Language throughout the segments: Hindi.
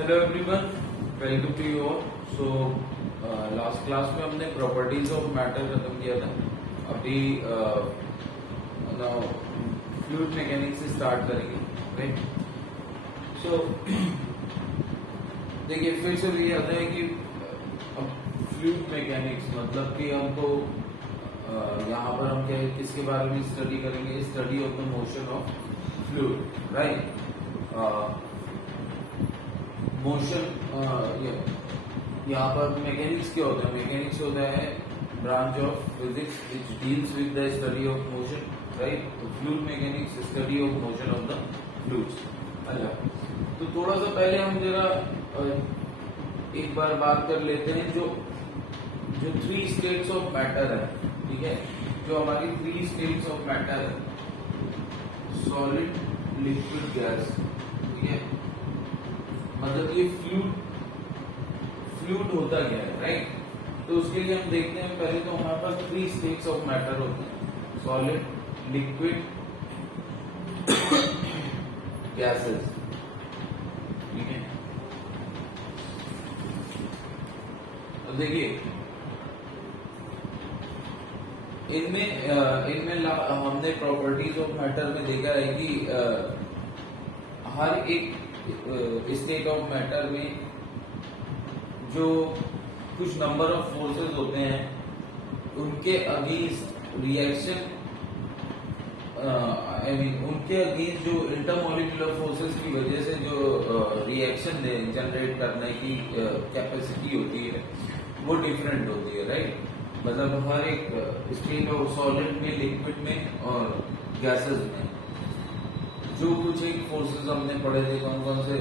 Hello everyone, welcome to you all. So last class में हमने प्रॉपर्टीज ऑफ मैटर खत्म किया था। अभी फ्लूइड मैकेनिक्स से स्टार्ट करेंगे। राइट। सो देखिए, फिर से ये आता है कि फ्लूइड मैकेनिक्स मतलब कि हमको यहाँ पर हम क्या किसके बारे में स्टडी करेंगे? Study of the motion of fluid. Right. Motion यहाँ पर मैकेनिक्स क्या होता है? मैकेनिक्स होता है branch of physics which deals with the study of motion. Right. Fluid mechanics study of motion of the fluids. अच्छा, तो थोड़ा सा पहले हम जरा एक बार बात कर लेते हैं जो जो थ्री स्टेट्स ऑफ मैटर है। ठीक है, जो हमारी थ्री स्टेट्स ऑफ मैटर है, सॉलिड, लिक्विड, गैस। ठीक है, मतलब ये फ्लूइड होता क्या है? राइट। तो उसके लिए हम देखते हैं, पहले तो हमारे पास थ्री स्टेट्स ऑफ मैटर होते हैं, सॉलिड, लिक्विड, गैसेस। ठीक है, तो देखिए इनमें हमने प्रॉपर्टीज ऑफ मैटर में देखा है कि हर एक स्टेट ऑफ मैटर में जो कुछ नंबर ऑफ फोर्सेस होते हैं उनके अगेंस्ट रिएक्शन, उनके अगेंस्ट जो इंटरमोलिकुलर फोर्सेस की वजह से जो रिएक्शन जनरेट करने की कैपेसिटी होती है वो डिफरेंट होती है। राइट। मतलब हर एक स्टेट ऑफ सॉलिड में, लिक्विड में और गैसेस में जो कुछ एक फोर्सेस हमने पढ़े थे, कौन कौन से?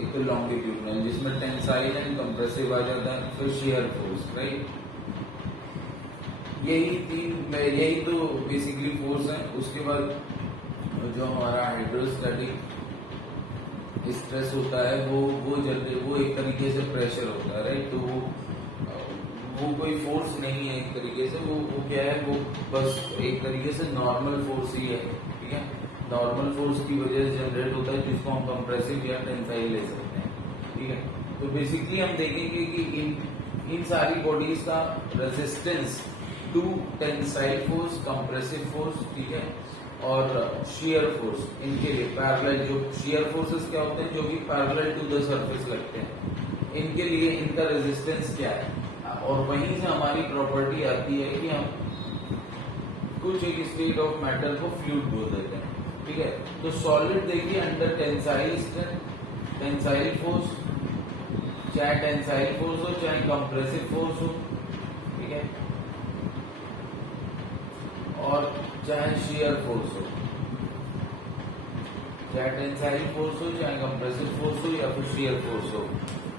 एक तो लॉन्गिट्यूडनल जिसमें टेंसाइल एंड कंप्रेसिव आ जाता है, फिर शियर फोर्स। राइट। यही तो बेसिकली फोर्स है। उसके बाद जो हमारा हाइड्रोस्टैटिक स्ट्रेस होता है वो एक तरीके से प्रेशर होता है। राइट। तो वो कोई फोर्स नहीं है एक तरीके से, वो क्या है? वो बस एक तरीके से नॉर्मल फोर्स ही है। ठीक है, नॉर्मल फोर्स की वजह से जनरेट होता है, जिसको हम कंप्रेसिव या टेंसाइल ले सकते हैं। ठीक है, तो बेसिकली हम देखेंगे कि इन सारी बॉडीज का resistance to tensile force, compressive force, ठीक है, और शियर फोर्स, इनके लिए पैरेलल जो शियर फोर्सेस क्या होते हैं, जो कि पैरेलल टू द सरफेस लगते हैं, इनके लिए इनका रेजिस्टेंस क्या है? और वहीं से हमारी प्रॉपर्टी आती है कि हम कुछ एक स्टेट ऑफ मैटर को फ्लूइड बोल देते हैं। ठीक है, तो सॉलिड देखिए under tensile strength, tensile force, चाहे टेंसाइल फोर्स हो चाहे कंप्रेसिव फोर्स हो। ठीक है, और चाहे शियर फोर्स हो, चाहे टेंसाइल फोर्स हो चाहे कंप्रेसिव फोर्स हो या फिर शियर फोर्स हो,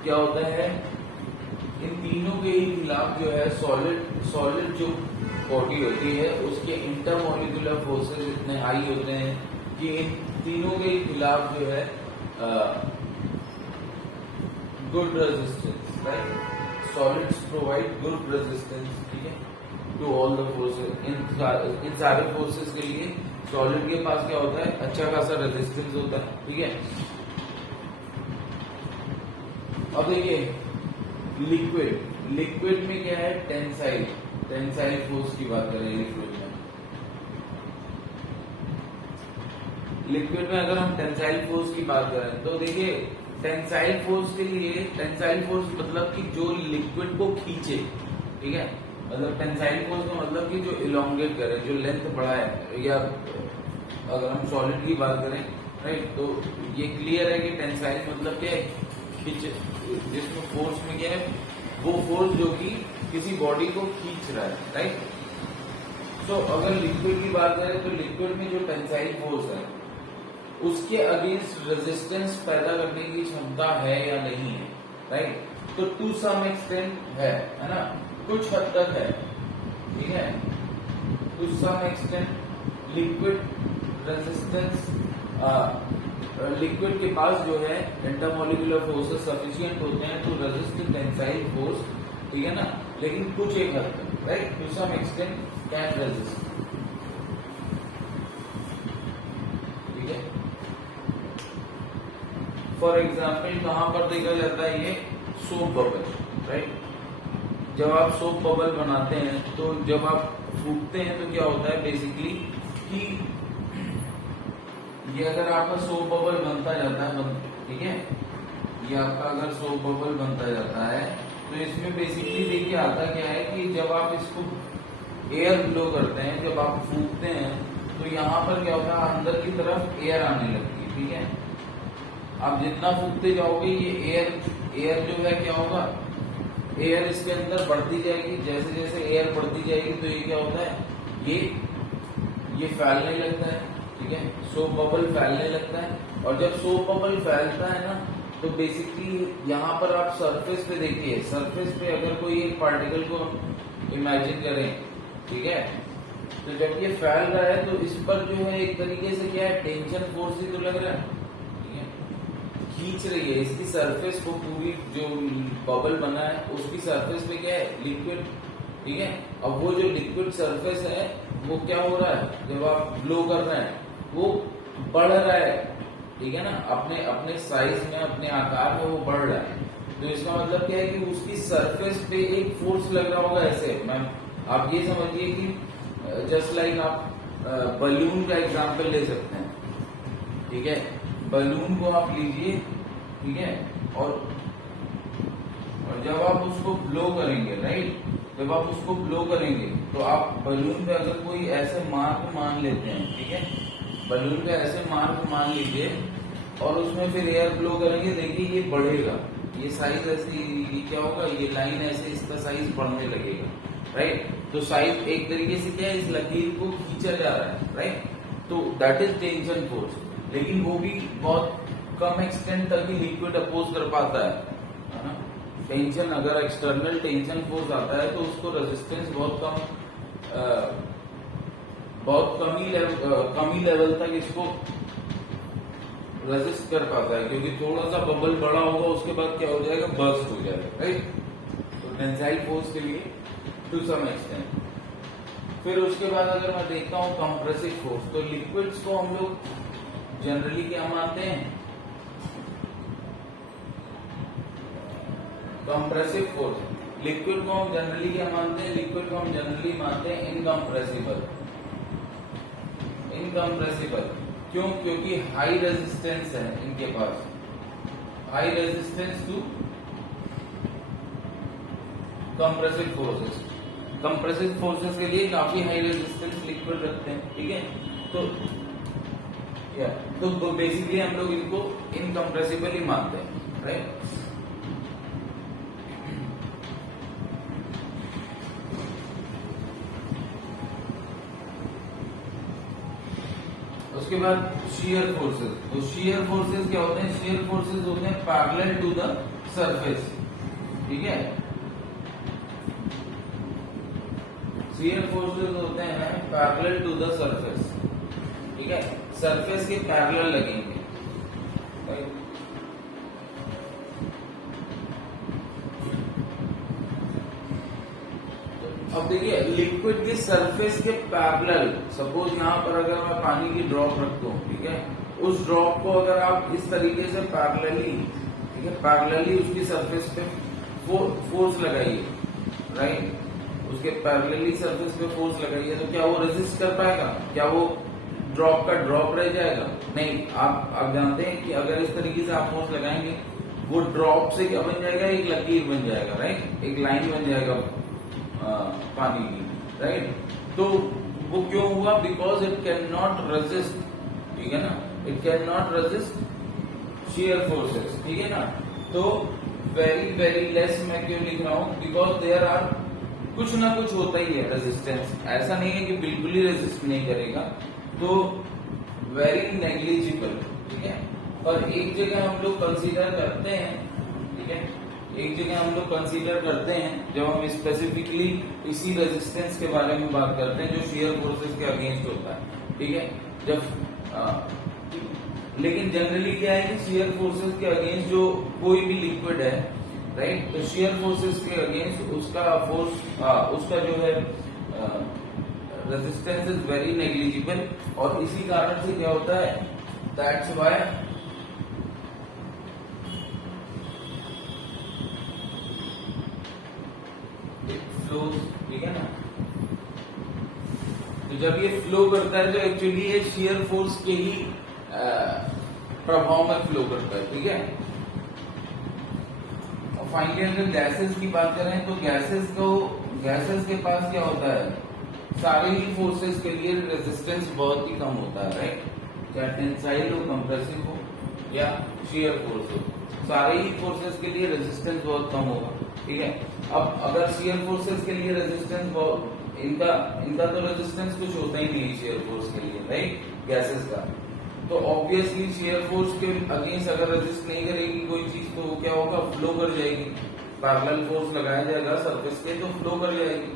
क्या होता है? इन तीनों के ही खिलाफ जो है सॉलिड जो बॉडी होती है उसके इंटरमोलिकुलर फोर्सेस इतने हाई होते हैं कि इन तीनों के खिलाफ जो है good resistance. Right. Solids provide good resistance. ठीक है, टू ऑल द फोर्सेस। इन सारे फोर्सेस के लिए सॉलिड के पास क्या होता है? अच्छा खासा रेजिस्टेंस होता है। ठीक है, अब देखिए लिक्विड में क्या है? टेंसाइल फोर्स की बात करें लिक्विड में। लिक्विड में अगर हम टेंसाइल फोर्स की बात करें तो देखिए टेंसाइल फोर्स के लिए, टेंसाइल फोर्स मतलब कि जो लिक्विड को खींचे। ठीक है, मतलब टेंसाइल फोर्स का मतलब कि जो इलोंगेट करे, जो लेंथ बढ़ाए, या अगर हम सॉलिड की बात करें, राइट, तो ये क्लियर है कि टेंसाइल मतलब क्या है? खींच, जिसमें फोर्स में क्या है? वो फोर्स जो कि किसी बॉडी को खींच रहा है। राइट। तो अगर लिक्विड की बात करें तो लिक्विड में जो टेंसाइल फोर्स है उसके अगेंस्ट रेजिस्टेंस पैदा करने की क्षमता है या नहीं है? राइट। तो टू सम एक्सटेंट है ना, कुछ हद तक है। ठीक है, to some extent liquid resistance, liquid के पास जो है इंटरमोलिकुलर फोर्सेस सफिशिएंट होते हैं टू रेजिस्ट टेंसाइल फोर्स। ठीक है ना, लेकिन कुछ एक हद तक। Right, to some extent can resist. ठीक है, फॉर एग्जाम्पल कहाँ पर देखा जाता है ये सोप बबल, राइट। जब आप सोप बबल बनाते हैं तो जब आप फूकते हैं तो क्या होता है बेसिकली कि ये अगर आपका सोप बबल बनता जाता है, ठीक है, ये आपका अगर सोप बबल बनता जाता है तो इसमें बेसिकली देखिए आता क्या है कि जब आप इसको एयर ब्लो करते हैं, जब आप फूकते हैं तो यहाँ पर क्या होता है अंदर की तरफ एयर आने लगती है, ठीक है। आप जितना फूकते जाओगे ये एयर जो है क्या होगा, एयर इसके अंदर बढ़ती जाएगी। जैसे जैसे एयर बढ़ती जाएगी तो ये क्या होता है, ये फैलने लगता है, ठीक है, सोप बबल फैलने लगता है। और जब सोप बबल फैलता है ना तो बेसिकली यहाँ पर आप सरफेस पे देखिए, सरफेस पे अगर कोई एक पार्टिकल को इमेजिन करें, ठीक है, तो जब ये फैल रहा है तो इस पर जो है एक तरीके से क्या है, टेंशन फोर्स ही तो लग रहा है, ठीक है, खींच रही है इसकी सरफेस को। पूरी जो बबल बना है उसकी सरफेस पे क्या है, लिक्विड, ठीक है। अब वो जो लिक्विड सरफेस है वो क्या हो रहा है, जब आप ब्लो कर रहे हैं वो बढ़ रहा है, ठीक है ना, अपने अपने साइज में, अपने आकार में वो बढ़ रहा है। तो इसका मतलब क्या है कि उसकी सरफेस पे एक फोर्स लग रहा होगा ऐसे। मैम आप ये समझिए कि जस्ट लाइक आप बलून का एग्जांपल ले सकते हैं, ठीक है। बलून को आप लीजिए, ठीक है, और जब आप उसको ब्लो करेंगे, राइट, जब आप उसको ब्लो करेंगे तो आप बलून पे अगर कोई ऐसे मार्क मान लेते हैं, ठीक है, बलून पे ऐसे मार्क मान लीजिए और उसमें फिर एयर ब्लो करेंगे, देखिए ये बढ़ेगा, ये साइज ऐसे, ये क्या होगा, ये लाइन ऐसे इसका साइज बढ़ने लगेगा, राइट। तो साइज एक तरीके से क्या है, इस लकीर को खींचा जा रहा है, राइट। तो दैट इज टेंशन फोर्स। लेकिन वो भी बहुत कम एक्सटेंट तक ही लिक्विड अपोज कर पाता है ना। टेंशन, अगर एक्सटर्नल टेंशन फोर्स आता है तो उसको रेजिस्टेंस बहुत कमी लेवल तक इसको रेजिस्ट कर पाता है, क्योंकि थोड़ा सा बबल बड़ा होगा उसके बाद क्या हो जाएगा, बर्स्ट हो जाएगा, राइट। तो टेंसाइल फोर्स के लिए टू सम एक्सटेंट। फिर उसके बाद अगर मैं देखता हूँ कंप्रेसिव फोर्स, तो लिक्विड्स को हम लोग जनरली क्या मानते हैं, कंप्रेसिव फोर्स। लिक्विड को हम जनरली क्या मानते हैं, लिक्विड को हम जनरली मानते हैं इनकम्प्रेसिबल। इनकम्प्रेसिबल क्यों, क्योंकि हाई रेजिस्टेंस है इनके पास, high resistance to compressive forces. Compressive forces के लिए काफी हाई रेजिस्टेंस लिक्विड रखते हैं, ठीक है। तो बेसिकली हम लोग इनको इनकम्प्रेसिबल ही मानते हैं, राइट। उसके बाद शियर फोर्सेस। तो शियर फोर्सेस क्या होते हैं, शियर फोर्सेस होते हैं पैरेलल टू द सरफेस, ठीक है। शियर फोर्सेस होते हैं पैरेलल टू द सरफेस, ठीक है, सरफेस के पैरेलल लगेंगे, राइट। अब देखिए लिक्विड की सरफेस के पैरेलल, सपोज यहाँ पर अगर मैं पानी की ड्रॉप रखता हूँ, ठीक है, उस ड्रॉप को अगर आप इस तरीके से पैरेलली, ठीक है, पैरेलली उसकी सरफेस पे फोर्स लगाइए, राइट, उसके पैरेलली सरफेस पे फोर्स लगाइए, तो क्या वो रेजिस्ट कर पाएगा, क्या वो ड्रॉप का ड्रॉप रह जाएगा, नहीं। आप जानते हैं कि अगर इस तरीके से आप फोर्स लगाएंगे वो ड्रॉप से क्या बन जाएगा, एक लकीर बन जाएगा, राइट, एक लाइन बन जाएगा पानी की, राइट। तो वो क्यों हुआ, because it can not resist, ठीक है ना, it can not resist shear forces, ठीक है ना। तो वेरी वेरी लेस मैं क्यों लिख रहा हूं, बिकॉज देयर आर कुछ ना कुछ होता ही है रेजिस्टेंस, ऐसा नहीं है कि बिल्कुल ही रेजिस्ट नहीं करेगा, तो वेरी नेग्लिजिबल, ठीक है। पर एक जगह हम लोग कंसीडर करते हैं, ठीक है, एक जगह हम लोग कंसीडर करते हैं जब हम स्पेसिफिकली इसी रेजिस्टेंस के बारे में बात करते हैं जो शियर फोर्सेस के अगेंस्ट होता है, ठीक है। लेकिन जनरली क्या है कि शियर फोर्सेस के अगेंस्ट जो कोई भी लिक्विड है, राइट, तो शियर फोर्सेस के अगेंस्ट उसका फोर्स, उसका जो है रेजिस्टेंस इज वेरी नेग्लिजिबल। और इसी कारण से क्या होता है, दैट्स व्हाई फ्लोज, ठीक है ना। तो जब ये फ्लो करता है तो एक्चुअली ये शियर फोर्स के ही प्रभाव में फ्लो करता है, ठीक है। और फाइनली अगर गैसेस की बात करें तो गैसेस के पास क्या होता है, सारे ही फोर्सेस के लिए रेजिस्टेंस बहुत ही कम होता है, राइट। चाहे टेंसाइल हो, कंप्रेसिव हो या शियर फोर्स हो, सारे ही फोर्सेस के लिए रेजिस्टेंस बहुत कम होगा, ठीक है। अब अगर शियर फोर्सेस के लिए रेजिस्टेंस बहुत, इनका तो रेजिस्टेंस कुछ होता ही नहीं है शियर फोर्स के लिए, राइट, गैसेस का। तो ऑब्वियसली शियर फोर्स के अगेंस्ट अगर रेजिस्ट नहीं करेगी कोई चीज तो वो क्या होगा, फ्लो कर जाएगी। पैरेलल फोर्स लगाया जाएगा सरफेस पे तो फ्लो कर जाएगी।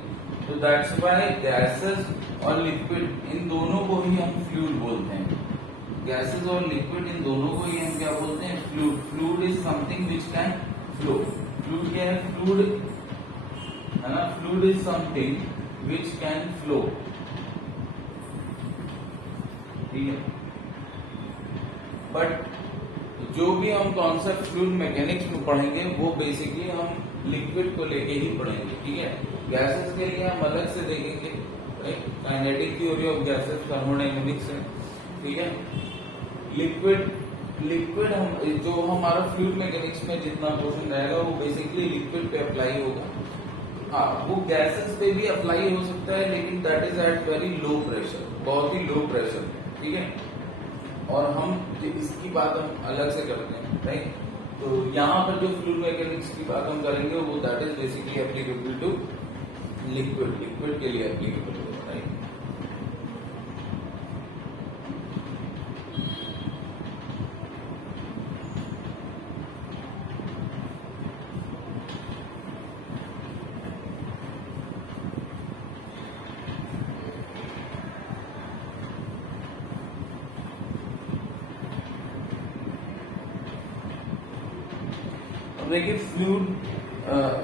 तो दैट्स व्हाई गैसेस और लिक्विड इन दोनों को ही हम फ्लूइड बोलते हैं। गैसेस और लिक्विड इन दोनों को ही हम क्या बोलते हैं, fluid. Fluid is something which can flow. Fluid क्या है, फ्लूइड है ना, fluid is something which can flow, ठीक है। बट जो भी हम कॉन्सेप्ट फ्लूइड मैकेनिक्स में पढ़ेंगे वो बेसिकली हम लिक्विड को लेके ही पढ़ेंगे, ठीक है। गैसेस के लिए हम अलग से देखेंगे, right, kinetic theory of gases, thermodynamics है, ठीक है। लिक्विड हम जो हमारा फ्लूइड मैकेनिक्स में जितना पोर्शन रहेगा वो बेसिकली लिक्विड पे अप्लाई होगा। हाँ, वो गैसेस पे भी अप्लाई हो सकता है लेकिन that is at very low pressure, बहुत ही लो प्रेशर, ठीक है। और हम इसकी बात हम अलग से करते हैं, राइट। तो यहाँ पर जो फ्लूइड मैकेनिक्स की बात हम करेंगे वो that is basically applicable to liquid के लिए एप्लीकेबल होगा, राइट। देखिए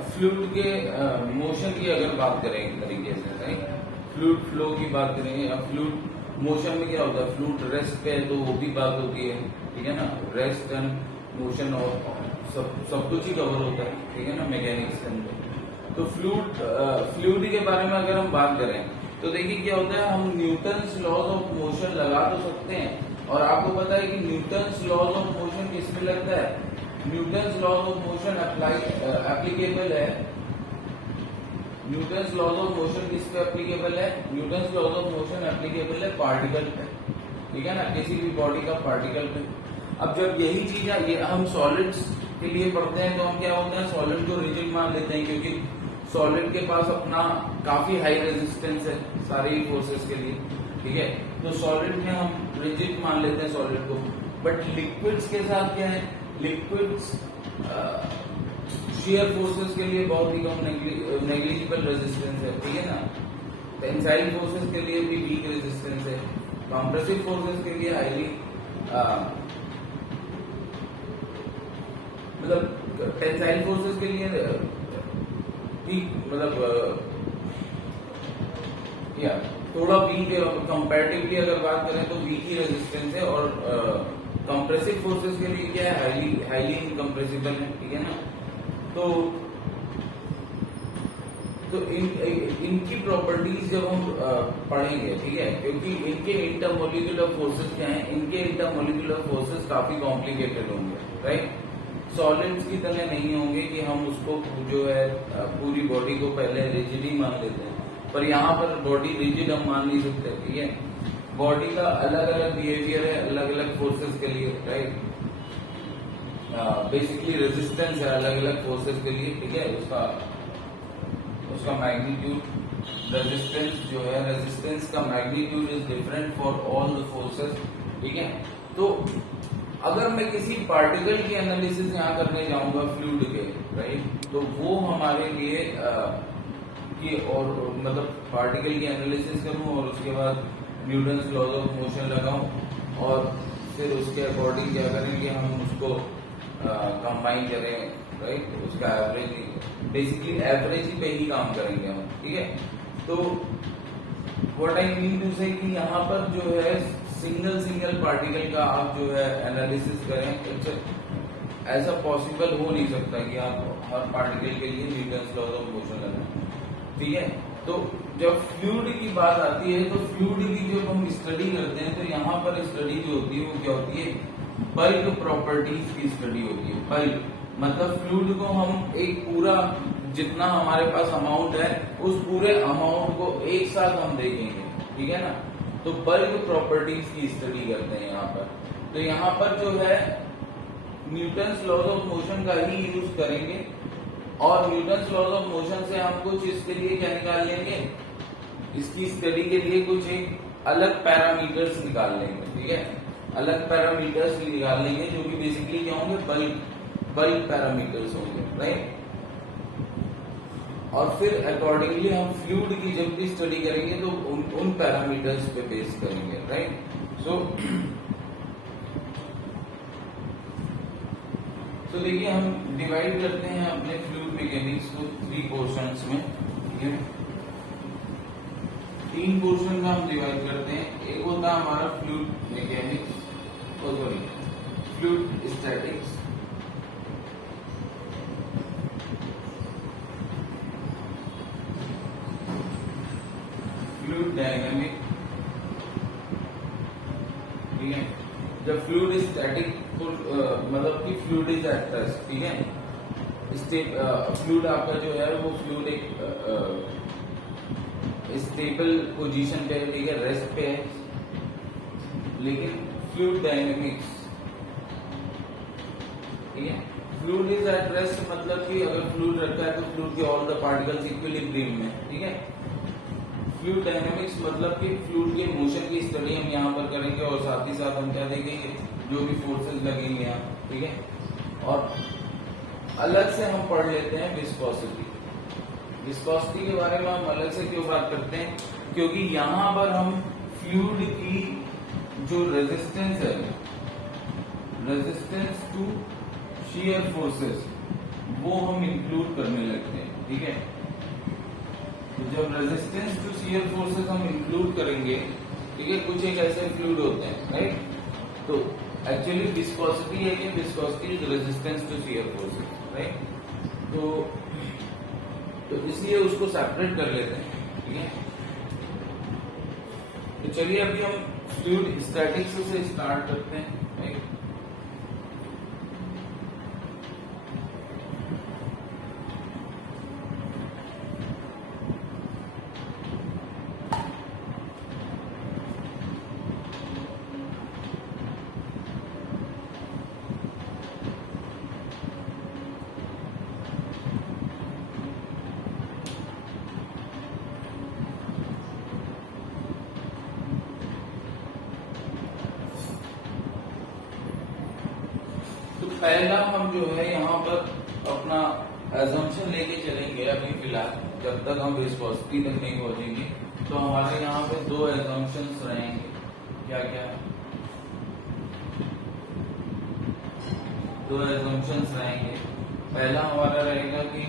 फ्लूइड के मोशन की अगर बात करें एक तरीके से, राइट, फ्लूइड फ्लो की बात करेंगे या फ्लूइड मोशन में क्या होता है, फ्लूइड रेस्ट पे है तो वो भी बात होती है, ठीक है ना। रेस्ट एंड मोशन और सब कुछ ही कवर होता है, ठीक है ना, मैकेनिक्स के अंदर। तो फ्लूइड के बारे में अगर हम बात करें तो देखिए क्या होता है, हम न्यूटन्स लॉज ऑफ मोशन लगा तो सकते हैं। और आपको पता है कि न्यूटन्स लॉज ऑफ मोशन किसमें लगता है, Newton's laws of motion applicable है। न्यूटन्स लॉज ऑफ मोशन किस पे एप्लीकेबल है, Newton's laws of motion applicable है पार्टिकल पे, ठीक है ना, किसी भी बॉडी का पार्टिकल पे। अब जब यही चीज ये हम सॉलिड्स के लिए पढ़ते हैं तो हम क्या होता है, सॉलिड को रिजिड मान लेते हैं क्योंकि सॉलिड के पास अपना काफी हाई रेजिस्टेंस है सारे ही फोर्सेस के लिए, ठीक है। तो सॉलिड में हम रिजिड मान लेते हैं सॉलिड को। बट लिक्विड्स के साथ क्या है, लिक्विड्स शियर फोर्सेस के लिए बहुत ही कम नेग्लिजिबल रेजिस्टेंस है, ठीक है ना। टेंसाइल फोर्सेस के लिए भी वीक रेजिस्टेंस है, कंप्रेसिव फोर्सेस के लिए हाईली मतलब टेंसाइल फोर्सेस के लिए मतलब या थोड़ा वीक कंपैरेटिवली अगर बात करें तो वीक ही रेजिस्टेंस है। और कंप्रेसिव फोर्सेस के लिए क्या है, हाईली इनकम्प्रेसिबल है, ठीक है ना। तो इनकी प्रॉपर्टीज जब हम पढ़ेंगे, ठीक है, क्योंकि इनके इंटरमोलिकुलर फोर्सेस क्या हैं, इनके इंटरमोलिकुलर फोर्सेस काफी कॉम्प्लिकेटेड होंगे, राइट। सॉलिड्स की तरह नहीं होंगे कि हम उसको जो है पूरी बॉडी को पहले रिजिड ही मान लेते हैं, पर यहाँ पर बॉडी रिजिड हम मान नहीं सकते, ठीक है। बॉडी का अलग अलग बिहेवियर है अलग अलग फोर्सेस के लिए, राइट। बेसिकली रेजिस्टेंस है अलग अलग फोर्सेस के लिए, ठीक है। उसका मैग्नीट्यूड रेजिस्टेंस जो है, रेजिस्टेंस का magnitude is different for all the forces, ठीक है। तो अगर मैं किसी पार्टिकल की एनालिसिस यहाँ करने जाऊंगा फ्लूइड के, राइट, तो वो हमारे लिए कि और मतलब पार्टिकल की एनालिसिस करूं और उसके बाद न्यूटन्स लॉज ऑफ मोशन लगाऊं और फिर उसके अकॉर्डिंग क्या करें कि हम उसको कंबाइन करें, राइट, उसका एवरेज, बेसिकली एवरेज पे ही काम करेंगे हम, ठीक है। तो व्हाट आई मीन टू से कि यहाँ पर जो है सिंगल पार्टिकल का आप जो है एनालिसिस करें, ऐसा पॉसिबल हो नहीं सकता कि आप हर पार्टिकल के लिए न्यूटन्स लॉज ऑफ मोशन लगाएं। ठीक है। तो जब फ्लूइड की बात आती है तो फ्लूइड की जब हम स्टडी करते हैं तो यहाँ पर स्टडी जो होती है वो क्या होती है, बल्क प्रॉपर्टीज की स्टडी होती है। बल्क मतलब फ्लूइड को हम एक पूरा जितना हमारे पास अमाउंट है उस पूरे अमाउंट को एक साथ हम देखेंगे, ठीक है ना। तो बल्क प्रॉपर्टीज की स्टडी करते हैं यहाँ पर। तो यहाँ पर जो है न्यूटन्स लॉज ऑफ मोशन का ही यूज करेंगे और न्यूटन्स लॉज ऑफ मोशन से हम कुछ इसके लिए क्या निकाल लेंगे, इसकी स्टडी के लिए कुछ एक अलग पैरामीटर्स निकाल लेंगे, ठीक है। अलग पैरामीटर्स निकाल लेंगे जो कि बेसिकली क्या होंगे, बल्क पैरामीटर्स होंगे, राइट। और फिर अकॉर्डिंगली हम फ्लूइड की जब भी स्टडी करेंगे तो उन पैरामीटर्स पे बेस करेंगे, राइट। तो देखिए हम डिवाइड करते हैं अपने फ्लूइड मैकेनिक्स को 3 पोर्शंस में, ठीक है। 3 पोर्शन में हम डिवाइड करते हैं। एक होता है हमारा fluid mechanics, fluid statics, fluid dynamic, ठीक है। जब फ्लूइड स्टैटिक मतलब कि फ्लूइड इज एट रेस्ट, ठीक है। फ्लूइड आपका जो है वो फ्लूइड एक स्टेबल पोजीशन पे है, ठीक है, रेस्ट पे है। लेकिन फ्लूइड डायनेमिक्स, ठीक है, फ्लूइड इज एट रेस्ट मतलब कि अगर फ्लूइड रखा है तो फ्लूइड के ऑल द पार्टिकल्स इक्विलिब्रियम में, ठीक है। फ्लूइड डायनेमिक्स मतलब कि फ्लूइड के मोशन की स्टडी हम यहाँ पर करेंगे और साथ ही साथ हम क्या देखेंगे, जो भी फोर्सेस लगेंगे यहाँ, ठीक है। और अलग से हम पढ़ लेते हैं विस्कोसिटी। विस्कोसिटी के बारे में हम अलग से क्यों बात करते हैं, क्योंकि यहाँ पर हम फ्लूइड की जो रेजिस्टेंस है, रेजिस्टेंस टू शियर फोर्सेस, वो हम इंक्लूड करने लगते हैं, ठीक है। तो जब रेजिस्टेंस टू शियर फोर्सेस हम इंक्लूड करेंगे, ठीक है, कुछ एक ऐसे फ्लूइड होते हैं, राइट। तो एक्चुअली विस्कोसिटी है कि viscosity is resistance to shear forces, right. तो इसलिए उसको सेपरेट कर लेते हैं, ठीक है। तो चलिए अभी हम फ्लूइड स्टैटिक्स से स्टार्ट करते हैं, राइट। पहला हम जो है यहाँ पर अपना एजम्पशन लेके चलेंगे अभी फिलहाल, जब तक हम विस्कोसिटी तक नहीं पहुंचेंगे। तो हमारे यहाँ पे 2 एजम्पशंस रहेंगे। क्या क्या? 2 एजम्पशंस रहेंगे। पहला हमारा रहेगा कि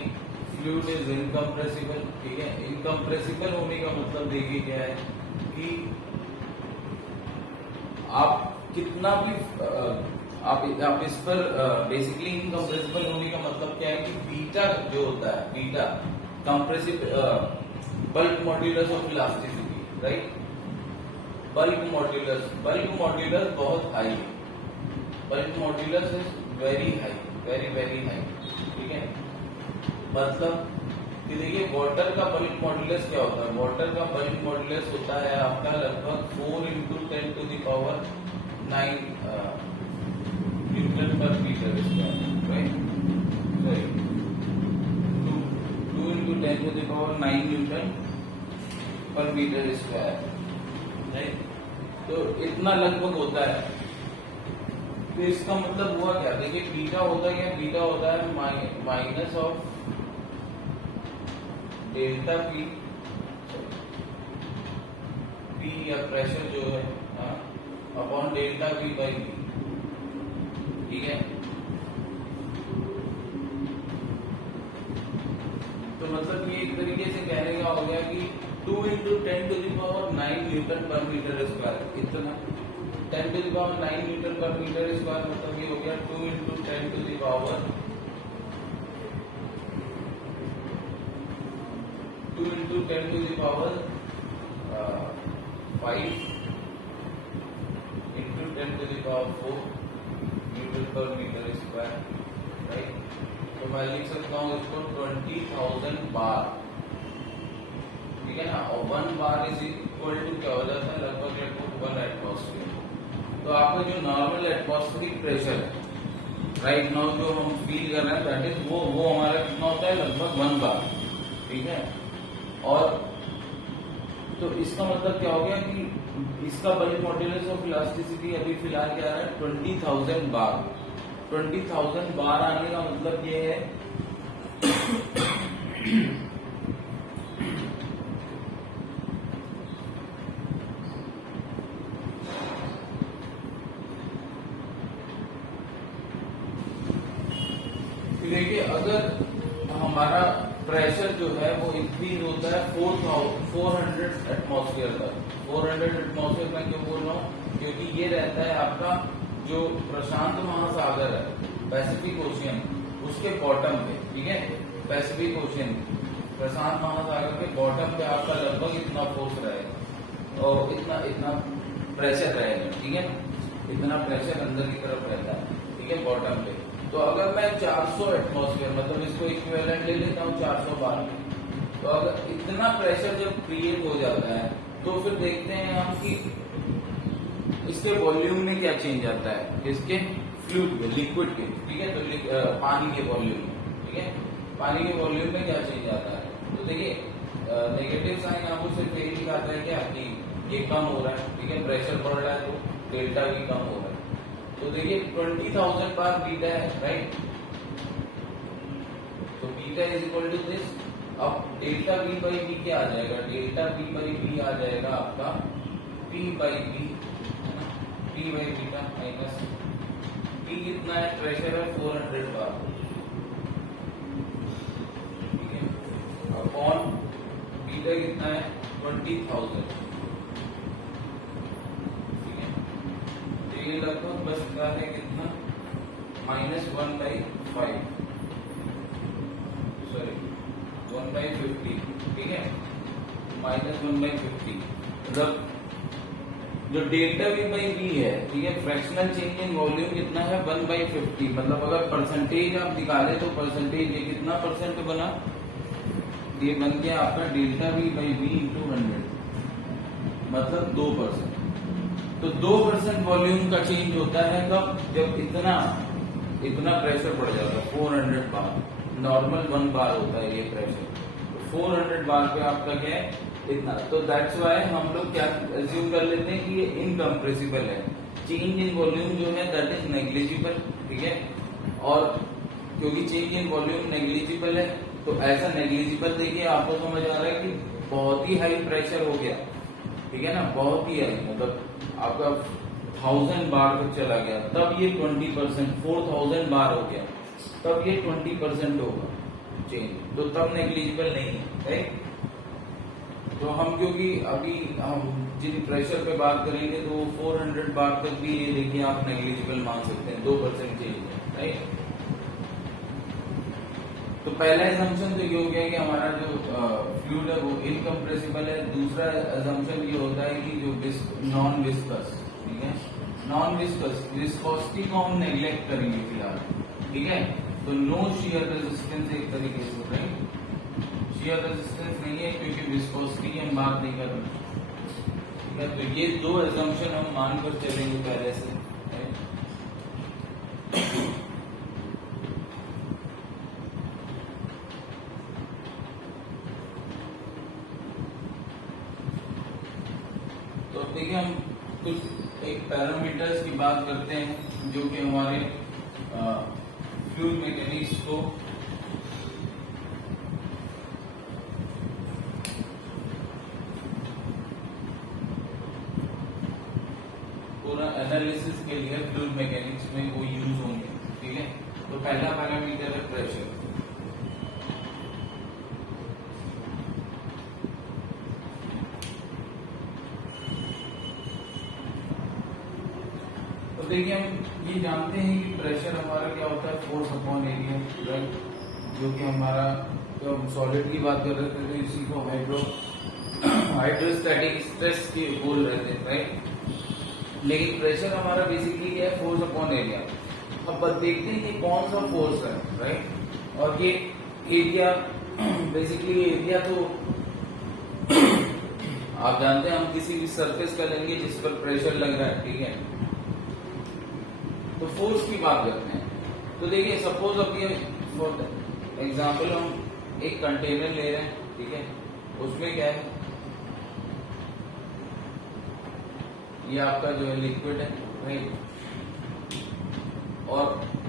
फ्लूइड इज इनकम्प्रेसिबल, ठीक है। इनकम्प्रेसिबल होने का मतलब देखिए क्या है कि आप कितना भी आप इस पर बेसिकली इनकम्प्रेसिबल होने का मतलब क्या है कि बीटा जो होता है, beta compressive bulk modulus of elasticity, right. Bulk modulus बहुत हाई है। Bulk modulus is very high, very high, ठीक है। मतलब कि देखिए वाटर का बल्क मॉड्यूलस क्या होता है, वाटर का बल्क मॉड्यूलस होता है आपका लगभग 4 × 10⁹ न्यूटन पर मीटर स्क्वायर, राइट। 2 × 10⁹ न्यूटन पर मीटर स्क्वायर, राइट। तो इतना लगभग होता है। तो इसका मतलब हुआ क्या, देखिए बीटा होता है क्या, बीटा होता है minus of delta P, P या प्रेशर जो है upon delta P by P, ठीक है। तो मतलब ये एक तरीके से कहने का हो गया कि 2 × 10⁹ न्यूटन पर मीटर स्क्वायर, इतना 10⁹ न्यूटन पर मीटर स्क्वायर मतलब ये हो गया 2 × 10⁻ 10 to the power 5 into 10 to the power 4 Newton पर मीटर स्क्वायर, राइट। तो मैं लिख सकता हूँ इसको 20,000 बार, ठीक है ना। और 1 बार इज इक्वल टू क्या हो जाता है, लगभग 1 एटमॉस्फेयर। तो आपका जो नॉर्मल एटमॉस्फेरिक प्रेशर है राइट नाउ जो हम फील कर रहे हैं, दैट इज वो हमारा कितना होता है, लगभग 1 बार, ठीक है। और तो इसका मतलब क्या हो गया कि इसका बल्क मॉड्यूलस ऑफ इलास्टिसिटी अभी फिलहाल क्या है, 20,000 बार। 20,000 बार आने का मतलब ये है देखिए, अगर हमारा प्रेशर जो है वो इंक्रीज होता है 400 एटमॉस्फेयर तक। 400 एटमॉस्फेयर मैं क्यों बोल रहा हूँ, क्योंकि ये रहता है आपका जो प्रशांत महासागर है, पैसिफिक ओशियन, उसके बॉटम पे, ठीक है। पैसिफिक ओशियन, प्रशांत महासागर के बॉटम पे आपका लगभग इतना फोर्स रहेगा और इतना प्रेशर रहेगा, ठीक है ना। इतना प्रेशर अंदर की तरफ रहता है, ठीक है, बॉटम पे। तो अगर मैं 400 एटमॉस्फेयर मतलब इसको इक्विवेलेंट ले लेता हूँ 400 बार, तो अगर इतना प्रेशर जब क्रिएट हो जाता है तो फिर देखते हैं हम कि इसके वॉल्यूम में क्या चेंज आता है, इसके फ्लूइड में, लिक्विड के, ठीक है। तो पानी के वॉल्यूम में, ठीक है, पानी के वॉल्यूम में क्या चेंज आता है। तो देखिए नेगेटिव साइन आपको सिर्फ यही दिखाता है क्या कि ये कम हो रहा है, ठीक है, प्रेशर बढ़ रहा है तो डेल्टा भी कम हो रहा है। तो देखिए 20,000 बार बीटा है, राइट। तो beta is equal to this. अब डेल्टा बी बाई बी क्या आ जाएगा, डेल्टा बी बाई बी आ जाएगा आपका पी बाई बी, है ना, P by beta minus P कितना है, प्रेशर है 400 बार, ठीक है, अपॉन बीटा कितना है 20,000, ठीक है। तो ये लगभग बचता है कितना, -1/5, सॉरी 1/50, ठीक है, -1/50। मतलब जो डेल्टा वी बाई बी है, ठीक है, फ्रैक्शनल चेंज इन वॉल्यूम कितना है 1/50। मतलब अगर परसेंटेज आप निकाले तो परसेंटेज ये कितना परसेंट बना, ये बन गया आपका delta V by B into 100, मतलब 2%। तो 2% वॉल्यूम का चेंज होता है कब, जब इतना प्रेशर बढ़ जाता है 400 बार। नॉर्मल 1 बार होता है ये प्रेशर, तो 400 बार पे आपका क्या है, इतना। तो दैट्स वाई हम लोग क्या एज्यूम कर लेते हैं कि ये इनकम्प्रेसिबल है। चेंज इन वॉल्यूम जो है दैट इज नेग्लिजिबल, ठीक है। और क्योंकि चेंज इन वॉल्यूम नेग्लिजिबल है तो ऐसा नेग्लिजिबल देखिए आपको समझ आ रहा है कि बहुत ही हाई प्रेशर हो गया, ठीक है ना, बहुत ही हाई, मतलब आपका 1000 बार तक चला गया, तब ये 20%, 4000 बार हो गया, तब ये 20% होगा चेंज, तो तब नेग्लिजिबल नहीं है, राइट। तो हम क्योंकि अभी हम जिन प्रेशर पे बात करेंगे तो 400 बार तक भी ये देखिए आप नेग्लिजिबल मान सकते हैं, 2% चेंज है, राइट। तो पहला एजम्पशन तो ये हो गया कि हमारा जो फ्लूइड है वो इनकम्प्रेसिबल है। दूसरा एजम्पशन ये होता है कि जो नॉन विस्कस, ठीक है, नॉन विस्कस, विस्कोसिटी को हम नेग्लेक्ट करेंगे फिलहाल, ठीक है। तो नो शियर रेजिस्टेंस एक तरीके से, राइट, शियर रेजिस्टेंस नहीं है क्योंकि विस्कोसिटी की हम बात नहीं कर रहे, ठीक है। तो ये दो एजम्पशन हम मानकर चलेंगे पहले से, राइट। तो देखिए हम कुछ एक पैरामीटर्स की बात करते हैं जो कि हमारे फ्लूइड मैकेनिक्स को पूरा एनालिसिस के लिए फ्लूइड मैकेनिक्स में वो यूज होंगे, ठीक है। तो पहला पैरामीटर है प्रेशर। देखिए हम ये जानते हैं कि प्रेशर हमारा क्या होता है, फोर्स अपॉन एरिया, राइट। जो कि हमारा, तो हम सॉलिड की बात कर रहे थे तो इसी को हाइड्रोस्टैटिक स्ट्रेस की बोल रहे थे, राइट। लेकिन प्रेशर हमारा बेसिकली क्या है, फोर्स अपॉन एरिया। अब देखते हैं कि कौन सा फोर्स है, राइट। और ये एरिया, बेसिकली एरिया तो आप जानते हैं, हम किसी भी सरफेस का लेंगे जिस पर प्रेशर लग रहा है, ठीक है। तो फोर्स की बात करते हैं। तो देखिए, सपोज अभी फॉर एग्जाम्पल हम एक कंटेनर ले रहे हैं, ठीक है। उसमें क्या है, ये आपका जो है लिक्विड है, राइट। और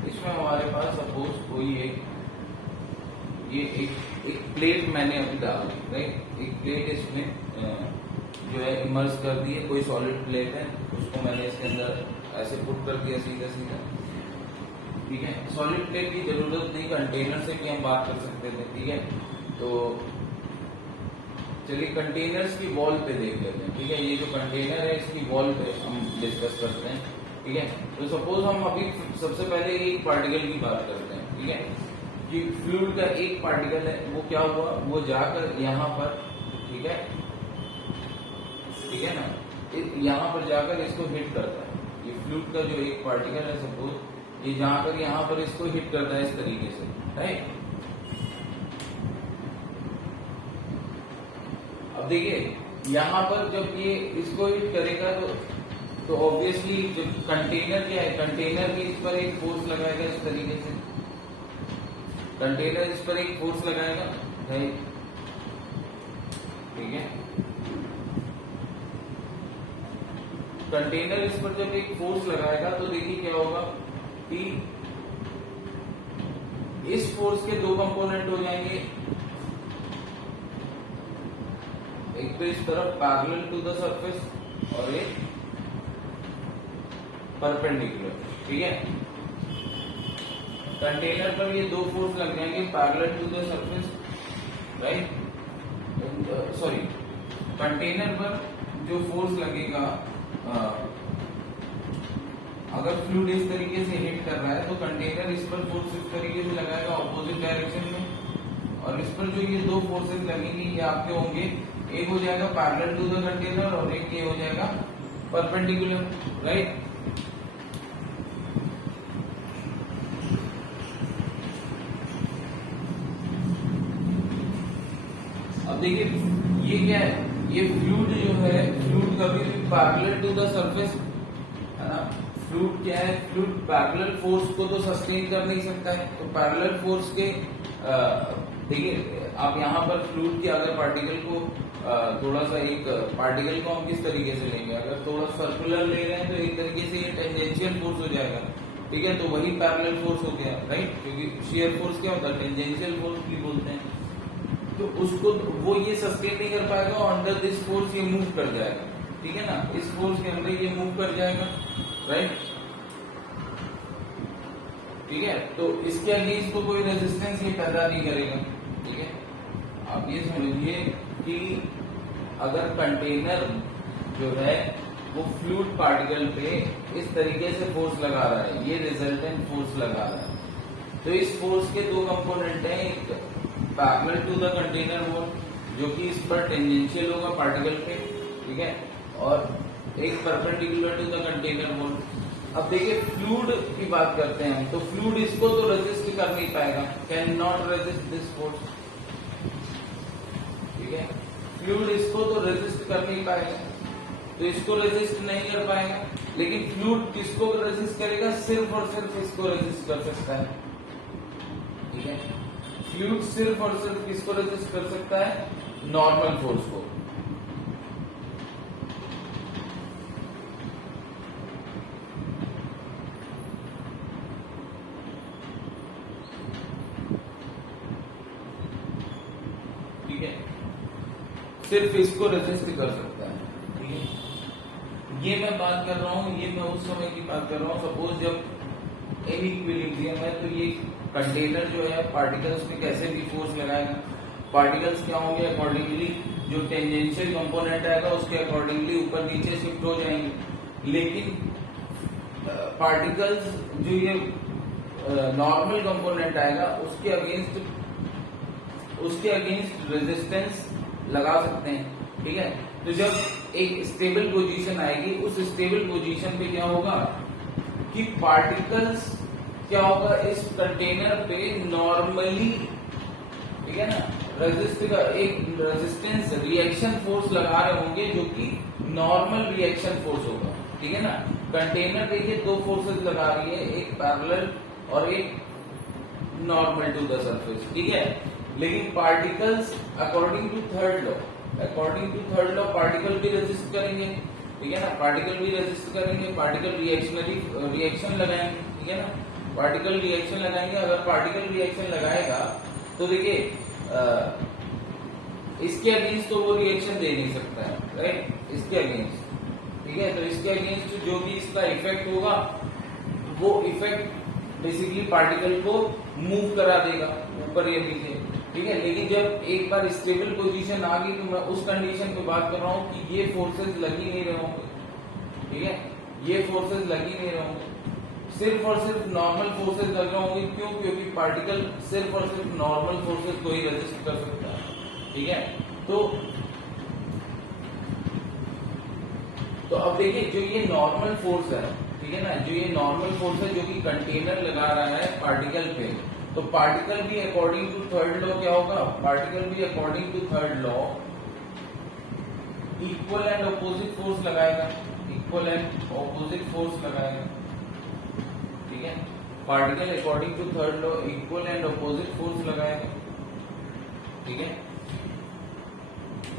इसमें हमारे पास सपोज कोई एक प्लेट मैंने अभी डाल दी, राइट। एक प्लेट इसमें जो है इमर्स कर दी है, कोई सॉलिड प्लेट है, उसको मैंने इसके अंदर ऐसे पुट कर दिया सीधा सीधा, ठीक है। सॉलिड प्लेट की जरूरत नहीं, कंटेनर से भी हम बात कर सकते थे, ठीक है। तो चलिए कंटेनर्स की वॉल पे देख लेते हैं, ठीक है। ये जो कंटेनर है इसकी वॉल पे हम डिस्कस करते हैं, ठीक है। तो सपोज हम अभी सबसे पहले एक पार्टिकल की बात करते हैं, ठीक है, कि फ्लूइड का एक पार्टिकल है, वो क्या हुआ, वो जाकर यहाँ पर, ठीक है ना, यहाँ पर जाकर इसको हिट करता है। ये फ्लूइड का जो एक पार्टिकल है, सपोज ये जाकर यहाँ पर इसको हिट करता है इस तरीके से, राइट। अब देखिए, यहाँ पर जब ये इसको हिट करेगा तो ऑब्वियसली जो कंटेनर क्या है, कंटेनर भी इस पर एक फोर्स लगाएगा इस तरीके से, कंटेनर इस पर एक फोर्स लगाएगा, राइट, ठीक है। कंटेनर इस पर जब एक फोर्स लगाएगा तो देखिए क्या होगा कि इस फोर्स के दो कंपोनेंट हो जाएंगे, एक तो इस तरफ पैरेलल टू द सरफेस और एक परपेंडिकुलर, ठीक है। कंटेनर पर ये दो फोर्स लग जाएंगे parallel to the surface, right. Sorry, container पर जो फोर्स लगेगा, अगर फ्लूइड इस तरीके से हिट कर रहा है तो कंटेनर इस पर फोर्स इस तरीके से लगाएगा ऑपोजिट डायरेक्शन में, और इस पर जो ये दो फोर्सेस लगेंगी ये आपके होंगे, एक हो जाएगा पैरेलल टू द कंटेनर और एक ये हो जाएगा परपेंडिकुलर, राइट। अब देखिए ये क्या है, ये फ्लूइड जो है, फ्लूइड कभी भी पैरेलल टू द सरफेस है ना, फ्लूइड क्या है, फ्लूइड पैरेलल फोर्स को तो सस्टेन कर नहीं सकता है। तो पैरेलल फोर्स के देखिए, आप यहाँ पर फ्लूइड के अगर पार्टिकल को थोड़ा सा, एक पार्टिकल को हम किस तरीके से लेंगे, अगर थोड़ा सर्कुलर ले रहे हैं तो एक तरीके से ये टेंजेंशियल फोर्स हो जाएगा, ठीक है। तो वही पैरेलल फोर्स हो गया, राइट, क्योंकि शेयर फोर्स क्या होता है, टेंजेंशियल फोर्स भी बोलते हैं। तो उसको वो ये सस्टेन नहीं कर पाएगा और अंडर दिस फोर्स ये मूव कर जाएगा, ठीक है ना, इस फोर्स के अंदर ये मूव कर जाएगा, राइट, ठीक है। तो इसके अगेंस्ट तो कोई रेजिस्टेंस ये पैदा नहीं करेगा, ठीक है। आप ये समझिए कि अगर कंटेनर जो है वो फ्लूइड पार्टिकल पे इस तरीके से फोर्स लगा रहा है, ये रिजल्टेंट फोर्स लगा रहा है, तो इस फोर्स के दो कंपोनेंट हैं, एक parallel to the container wall जो कि इस पर टेंजेंशियल होगा पार्टिकल पे, ठीक है, और एक perpendicular to the container wall. अब देखिए फ्लूइड की बात करते हैं हम, तो फ्लूइड इसको तो रेजिस्ट कर नहीं पाएगा, can not resist this force, ठीक है। फ्लूइड इसको तो रेजिस्ट कर नहीं पाएगा, तो इसको रेजिस्ट नहीं कर पाएगा, लेकिन फ्लूइड किसको रेजिस्ट करेगा, सिर्फ और सिर्फ इसको रेजिस्ट कर सकता है, ठीक है। फ्लूइड सिर्फ और सिर्फ किसको रेजिस्ट कर सकता है, नॉर्मल फोर्स को। ठीक है, सिर्फ इसको रेजिस्ट कर सकता है, ठीक है। ये मैं बात कर रहा हूं, ये मैं उस समय की बात कर रहा हूं, सपोज जब इनइक्विलिब्रियम है तो ये कंटेनर जो है पार्टिकल्स पे कैसे भी फोर्स लगाएगा, पार्टिकल्स क्या होंगे, अकॉर्डिंगली जो टेंजेंशियल कंपोनेंट आएगा उसके अकॉर्डिंगली ऊपर नीचे शिफ्ट हो जाएंगे। लेकिन पार्टिकल्स जो ये नॉर्मल कंपोनेंट आएगा उसके अगेंस्ट रेजिस्टेंस लगा सकते हैं, ठीक है। तो जब एक स्टेबल पोजीशन आएगी, उस स्टेबल पोजीशन पे क्या होगा कि पार्टिकल्स क्या होगा इस कंटेनर पे नॉर्मली, ठीक है ना, एक रेजिस्टेंस रिएक्शन फोर्स लगा रहे होंगे जो कि नॉर्मल रिएक्शन फोर्स होगा, ठीक है ना। कंटेनर देखिए दो फोर्सेस लगा रही है, एक पैरेलल और एक नॉर्मल टू द सरफेस, ठीक है। लेकिन particles according to third law particle भी रेजिस्ट करेंगे, ठीक है ना, पार्टिकल भी रेजिस्ट करेंगे, पार्टिकल रिएक्शन लगाएंगे, ठीक है ना, पार्टिकल रिएक्शन लगाएंगे। अगर पार्टिकल रिएक्शन लगाएगा तो देखिए इसके अगेंस्ट तो वो रिएक्शन दे नहीं सकता है, राइट, इसके अगेंस्ट, ठीक है। तो इसके अगेंस्ट जो भी इसका इफेक्ट होगा वो इफेक्ट बेसिकली पार्टिकल को मूव करा देगा ऊपर या नीचे, ठीक है। लेकिन जब एक बार स्टेबल पोजीशन आ गई तो मैं उस कंडीशन पे बात कर रहा हूँ कि ये फोर्सेस लगी नहीं रहे होंगे, ठीक है, ये फोर्सेस लगी नहीं रहे होंगे, सिर्फ और सिर्फ नॉर्मल फोर्सेस लग रहे होंगे। क्यों? क्योंकि पार्टिकल सिर्फ और सिर्फ नॉर्मल फोर्सेस को ही रेजिस्ट कर सकता है, ठीक है। तो अब देखिए जो ये नॉर्मल फोर्स है, ठीक है ना, जो ये नॉर्मल फोर्स है जो कि कंटेनर लगा रहा है पार्टिकल पे, तो पार्टिकल भी अकॉर्डिंग टू थर्ड लॉ क्या होगा, पार्टिकल भी according to third law equal and opposite force लगाएगा, इक्वल एंड ऑपोजिट फोर्स लगाएगा, ठीक है। Particle according to third law equal and opposite force लगाएगा, ठीक है।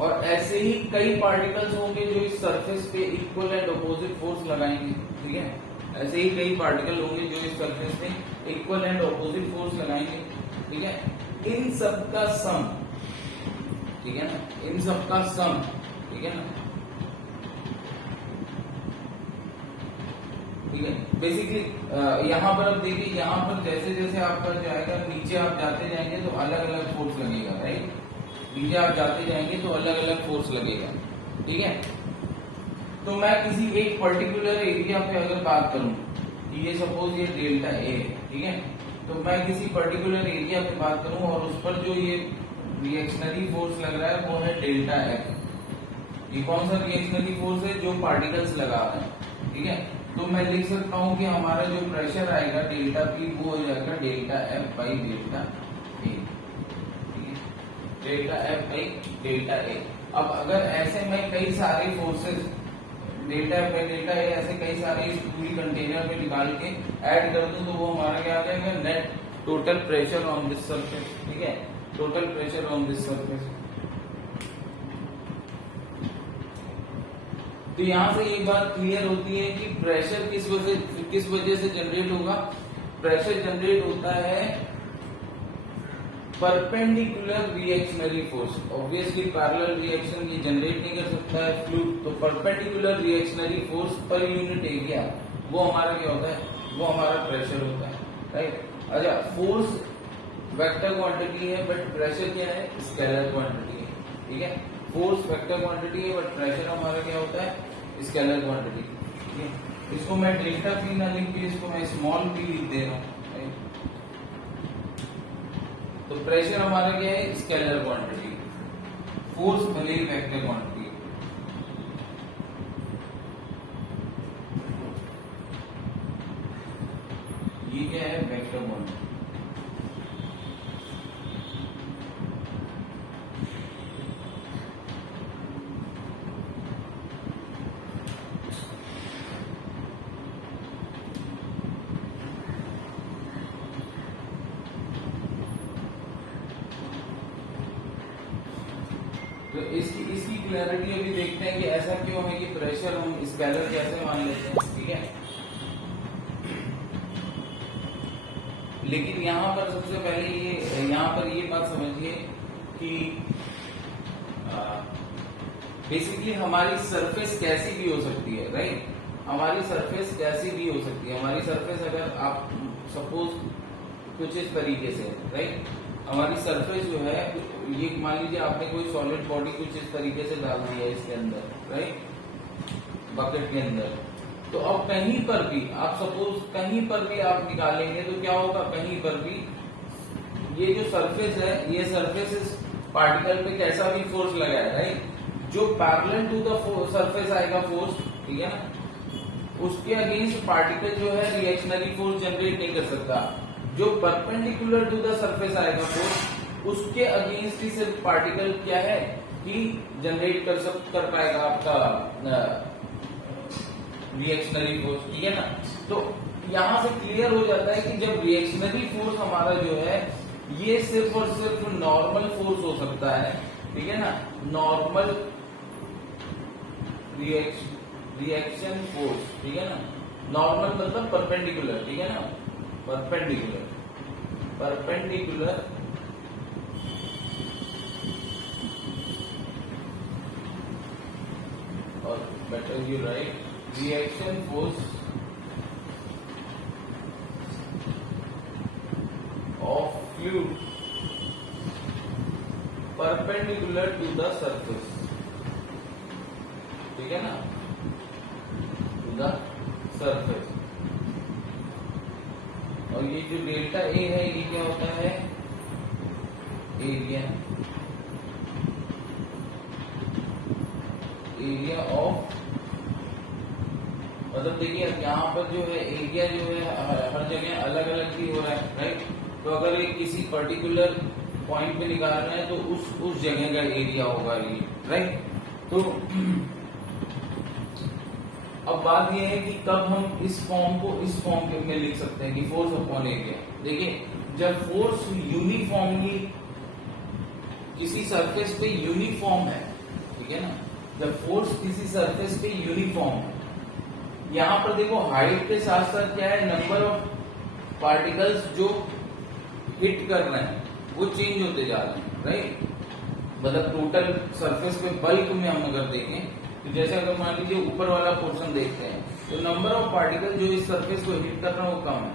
और ऐसे ही कई पार्टिकल्स होंगे जो इस सरफेस पे इक्वल एंड ऑपोजिट फोर्स लगाएंगे, ठीक है। ऐसे ही कई पार्टिकल होंगे जो इस सरफेस पे इक्वल एंड ऑपोजिट फोर्स लगाएंगे, ठीक है। इन सब का सम, ठीक है ना, इन सब का सम, ठीक है ना, ठीक है। बेसिकली यहाँ पर अब देखिए, यहाँ पर जैसे जैसे आपका जाएगा नीचे आप जाते जाएंगे तो अलग अलग फोर्स लगेगा, राइट, नीचे आप जाते जाएंगे तो अलग अलग फोर्स लगेगा, ठीक है। तो मैं किसी एक पर्टिकुलर एरिया पे अगर बात करूं कि ये सपोज ये डेल्टा ए है, ठीक है, तो मैं किसी पर्टिकुलर एरिया पे बात करूं और उस पर जो ये रिएक्शनरी फोर्स लग रहा है वो है डेल्टा एफ। ये कौन सा रिएक्शनरी फोर्स है? जो पार्टिकल्स लगा रहे हैं, ठीक है। तो मैं लिख सकता हूं कि हमारा जो प्रेशर आएगा डेल्टा पी वो हो जाएगा delta F by delta A, delta F by delta A. अब अगर ऐसे में कई सारे forces delta F by delta A ऐसे कई सारे इस पूरी कंटेनर में निकाल के ऐड कर दूं तो वो हमारा क्या आ जाएगा, net total pressure on this surface, ठीक है, total pressure on this surface. तो यहां से एक बात क्लियर होती है कि प्रेशर किस वजह से जनरेट होगा। प्रेशर जनरेट होता है perpendicular reactionary force. Obviously parallel reaction ये जनरेट नहीं कर सकता है फ्लूइड, तो perpendicular reactionary force per unit area वो हमारा क्या होता है, वो हमारा प्रेशर होता है, राइट। अच्छा, फोर्स वेक्टर क्वांटिटी है बट प्रेशर क्या है, स्केलर क्वांटिटी है, ठीक है। फोर्स वेक्टर क्वांटिटी है बट प्रेशर हमारा क्या होता है, स्केलर क्वांटिटी, ठीक है। इसको मैं डेल्टा पी ना लिख के इसको मैं स्मॉल पी लिख दे रहा हूँ, तो प्रेशर हमारा क्या है, स्केलर क्वांटिटी, फोर्स भले ही वेक्टर क्वांटिटी। ये क्या है, वेक्टर क्वांटिटी। तो इसकी क्लैरिटी अभी देखते हैं कि ऐसा क्यों है कि प्रेशर हम स्केलर कैसे मान लेते हैं, ठीक है। लेकिन यहाँ पर सबसे पहले यहाँ पर ये बात समझिए कि बेसिकली हमारी सरफेस कैसी भी हो सकती है, राइट। हमारी सरफेस कैसी भी हो सकती है। हमारी सरफेस अगर आप सपोज कुछ इस तरीके से, राइट, हमारी सरफेस जो है ये मान लीजिए आपने कोई सॉलिड बॉडी कुछ इस तरीके से डाल दिया है इसके अंदर, राइट, बकेट के अंदर, तो अब कहीं पर भी आप सपोज कहीं पर भी आप निकालेंगे तो क्या होगा, कहीं पर भी ये जो सरफेस है, ये सरफेस इस पार्टिकल पे कैसा भी फोर्स लगाए, राइट, जो पैरेलल टू द सरफेस आएगा फोर्स, ठीक है ना, उसके अगेंस्ट पार्टिकल जो है रिएक्शनरी फोर्स जनरेट नहीं कर सकता। जो परपेंडिकुलर टू द सरफेस आएगा फोर्स, उसके अगेंस्ट ही सिर्फ पार्टिकल क्या है कि जनरेट कर पाएगा आपका रिएक्शनरी फोर्स, ठीक है ना। तो यहां से क्लियर हो जाता है कि जब रिएक्शनरी फोर्स हमारा जो है ये सिर्फ और सिर्फ नॉर्मल फोर्स हो सकता है, ठीक है ना, नॉर्मल रिएक्शन फोर्स, ठीक है ना, नॉर्मल मतलब परपेंडिकुलर, ठीक है ना, परपेंडिकुलर और better you right reaction force of fluid perpendicular to the surface, ठीक है ना, टू द सरफेस। और ये जो डेल्टा ए है ये क्या होता है, एरिया ऑफ, मतलब देखिए यहाँ पर जो है एरिया जो है हर जगह अलग अलग भी हो रहा है, राइट। तो अगर एक किसी पर्टिकुलर पॉइंट पे निकाल रहे हैं तो उस जगह का एरिया होगा ये, राइट। तो अब बात यह है कि कब हम इस फॉर्म को इस फॉर्म में लिख सकते हैं कि फोर्स अपॉन एरिया। देखिए जब फोर्स यूनिफॉर्मली किसी सरफेस पे यूनिफॉर्म है, ठीक है ना, जब फोर्स किसी सरफेस पे यूनिफॉर्म है, यहां पर देखो हाइट के साथ साथ क्या है, नंबर ऑफ पार्टिकल्स जो हिट कर रहे हैं वो चेंज होते जा रहे हैं, राइट। मतलब टोटल सरफेस पे बल्क में हम अगर देखें तो जैसे अगर मान लीजिए ऊपर वाला पोर्शन देखते हैं तो नंबर ऑफ पार्टिकल जो इस सरफेस को हिट कर रहे हैं वो कम है।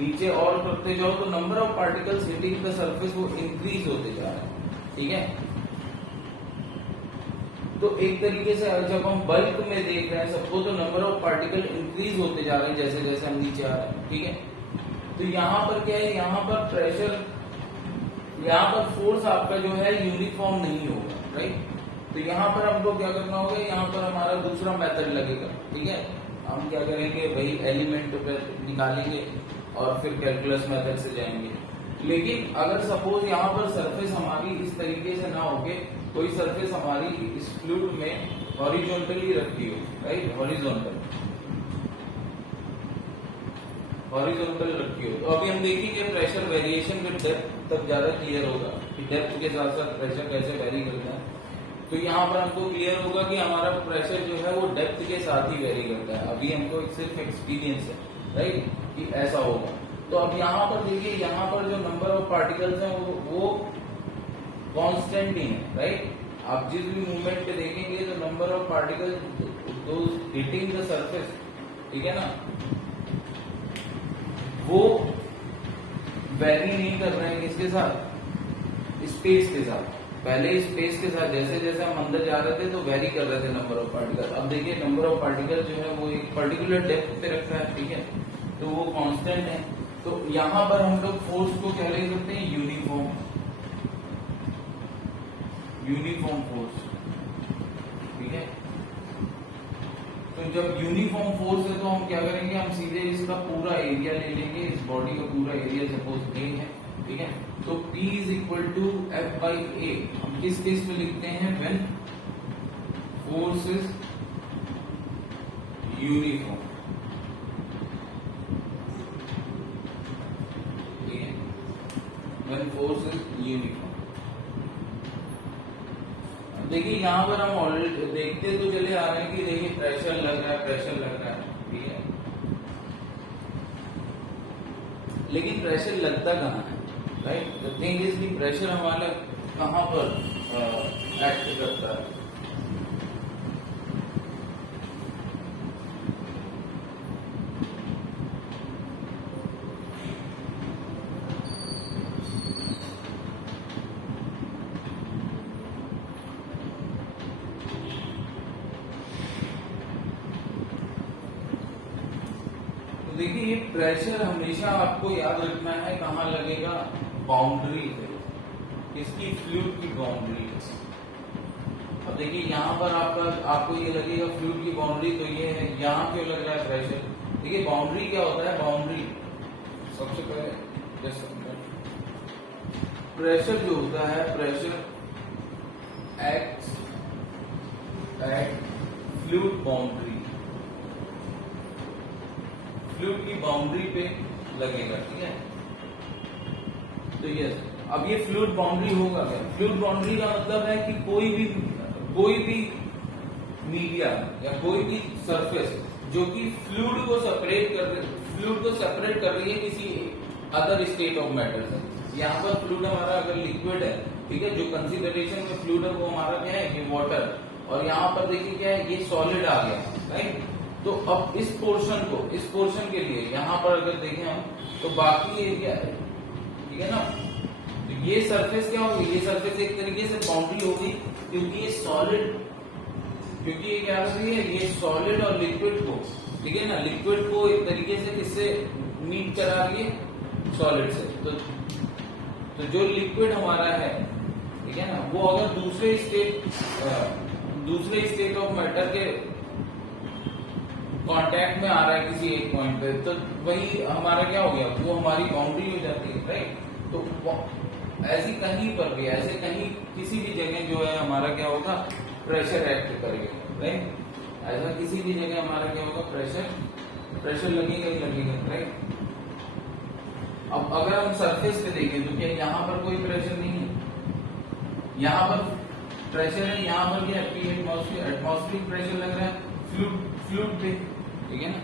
नीचे और करते जाओ तो number of particles hitting the surface वो इंक्रीज होते जा रहे हैं, ठीक है। तो एक तरीके से जब हम बल्क में देख रहे हैं सबको तो नंबर ऑफ पार्टिकल इंक्रीज होते जा रहे हैं जैसे जैसे हम नीचे आ रहे हैं, ठीक है। तो यहाँ पर क्या है, यहाँ पर प्रेशर, यहाँ पर फोर्स आपका जो है यूनिफॉर्म नहीं होगा, राइट। तो यहाँ पर हमको क्या करना होगा, यहाँ पर हमारा दूसरा मेथड लगेगा, ठीक है। हम क्या करेंगे भाई, एलिमेंट पे निकालेंगे और फिर कैलकुलस मेथड से जाएंगे। लेकिन अगर सपोज यहाँ पर सरफेस हमारी इस तरीके से ना होके कोई सरफेस हमारी इस फ्लूइड में हॉरिजॉन्टली रखी हो, राइट, हॉरिजॉन्टल रखी हो, तो अभी हम देखेंगे प्रेशर वेरिएशन विद डेप्थ, तब ज्यादा क्लियर होगा कि डेप्थ के साथ साथ प्रेशर कैसे वेरी करता है। तो यहाँ पर हमको क्लियर होगा कि हमारा प्रेशर जो है वो डेप्थ के साथ ही वेरी करता है। अभी हमको सिर्फ एक्सपीरियंस है, राइट, कि ऐसा होगा। तो अब यहाँ पर देखिए, यहाँ पर जो नंबर ऑफ पार्टिकल्स हैं वो कांस्टेंट ही है, राइट। आप जिस भी मूवमेंट पे देखेंगे तो number of particles hitting the surface, ठीक है ना, वो वेरी नहीं कर रहे हैं किसके साथ, स्पेस के साथ। पहले स्पेस के साथ जैसे जैसे हम अंदर जा रहे थे तो वेरी कर रहे थे नंबर ऑफ पार्टिकल। अब देखिए नंबर ऑफ पार्टिकल जो है वो एक पर्टिकुलर डेप्थ पे रखा है, ठीक है, तो वो कांस्टेंट है। तो यहाँ पर हम लोग फोर्स को क्या ले सकते हैं, यूनिफॉर्म फोर्स, ठीक है। तो जब यूनिफॉर्म फोर्स है तो हम क्या करेंगे, हम सीधे इसका पूरा एरिया ले लेंगे, इस बॉडी का पूरा एरिया सपोज ए है, ठीक है। तो P is equal to F by A. हम किस केस में लिखते हैं, व्हेन फोर्स इज यूनिफॉर्म, ठीक है, व्हेन फोर्स इज यूनिफॉर्म। देखिए यहाँ पर हम ऑलरेडी देखते तो चले आ रहे हैं कि देखिए प्रेशर लग रहा है, ठीक है, लेकिन प्रेशर लगता कहाँ है, राइट। द थिंग इज कि प्रेशर हमारा कहाँ पर एक्ट करता है, देखिए ये प्रेशर हमेशा आपको याद रखना है कहाँ लगेगा, बाउंड्री पे, इसकी फ्लूइड की बाउंड्री। अब देखिए यहाँ पर आपको ये लगेगा फ्लूइड की बाउंड्री, तो ये है, यहाँ क्यों लग रहा है प्रेशर? देखिए बाउंड्री क्या होता है, बाउंड्री सबसे पहले प्रेशर जो होता है, pressure act at fluid boundary, fluid की बाउंड्री पे लगेगा, ठीक है। तो यस, अब ये फ्लूइड बाउंड्री होगा क्या? फ्लूइड बाउंड्री का मतलब है कि कोई भी मीडिया या कोई भी सरफेस जो कि फ्लूइड को सेपरेट कर रही है किसी अदर स्टेट ऑफ मैटर से। यहाँ पर फ्लूइड हमारा अगर लिक्विड है, ठीक है, जो कंसिडरेशन में फ्लूइड है वो हमारा क्या है, ये वाटर, और यहाँ पर देखिए क्या है, ये सॉलिड आ गया, राइट। तो अब इस पोर्शन के लिए यहाँ पर अगर देखें हम, तो बाकी एरिया, ठीक है ना, तो ये सरफेस क्या होगी, ये सरफेस एक तरीके से बाउंड्री होगी, क्योंकि ये सॉलिड, क्योंकि ये क्या कर रही है, ये सॉलिड और लिक्विड को, ठीक है ना, लिक्विड को एक तरीके से किससे मीट करा रही है, सॉलिड से। तो जो लिक्विड हमारा है, ठीक है ना, वो अगर दूसरे स्टेट ऑफ मैटर के कांटेक्ट में आ रहा है किसी एक पॉइंट पे, तो वही हमारा क्या हो गया, वो हमारी बाउंड्री हो जाती है, राइट। तो ऐसी कहीं पर भी, ऐसे कहीं किसी भी जगह जो है हमारा क्या होगा, प्रेशर एक्ट करेगा, राइट। ऐसा किसी भी जगह हमारा क्या होगा, प्रेशर लगेगा ही लगेगा, राइट। अब अगर हम सरफेस पे देखें तो क्या यहाँ पर कोई प्रेशर नहीं है, यहाँ पर प्रेशर है, यहाँ पर क्या एटमॉस्फेरिक प्रेशर लग रहा है फ्लूइड पे, ठीक है ना,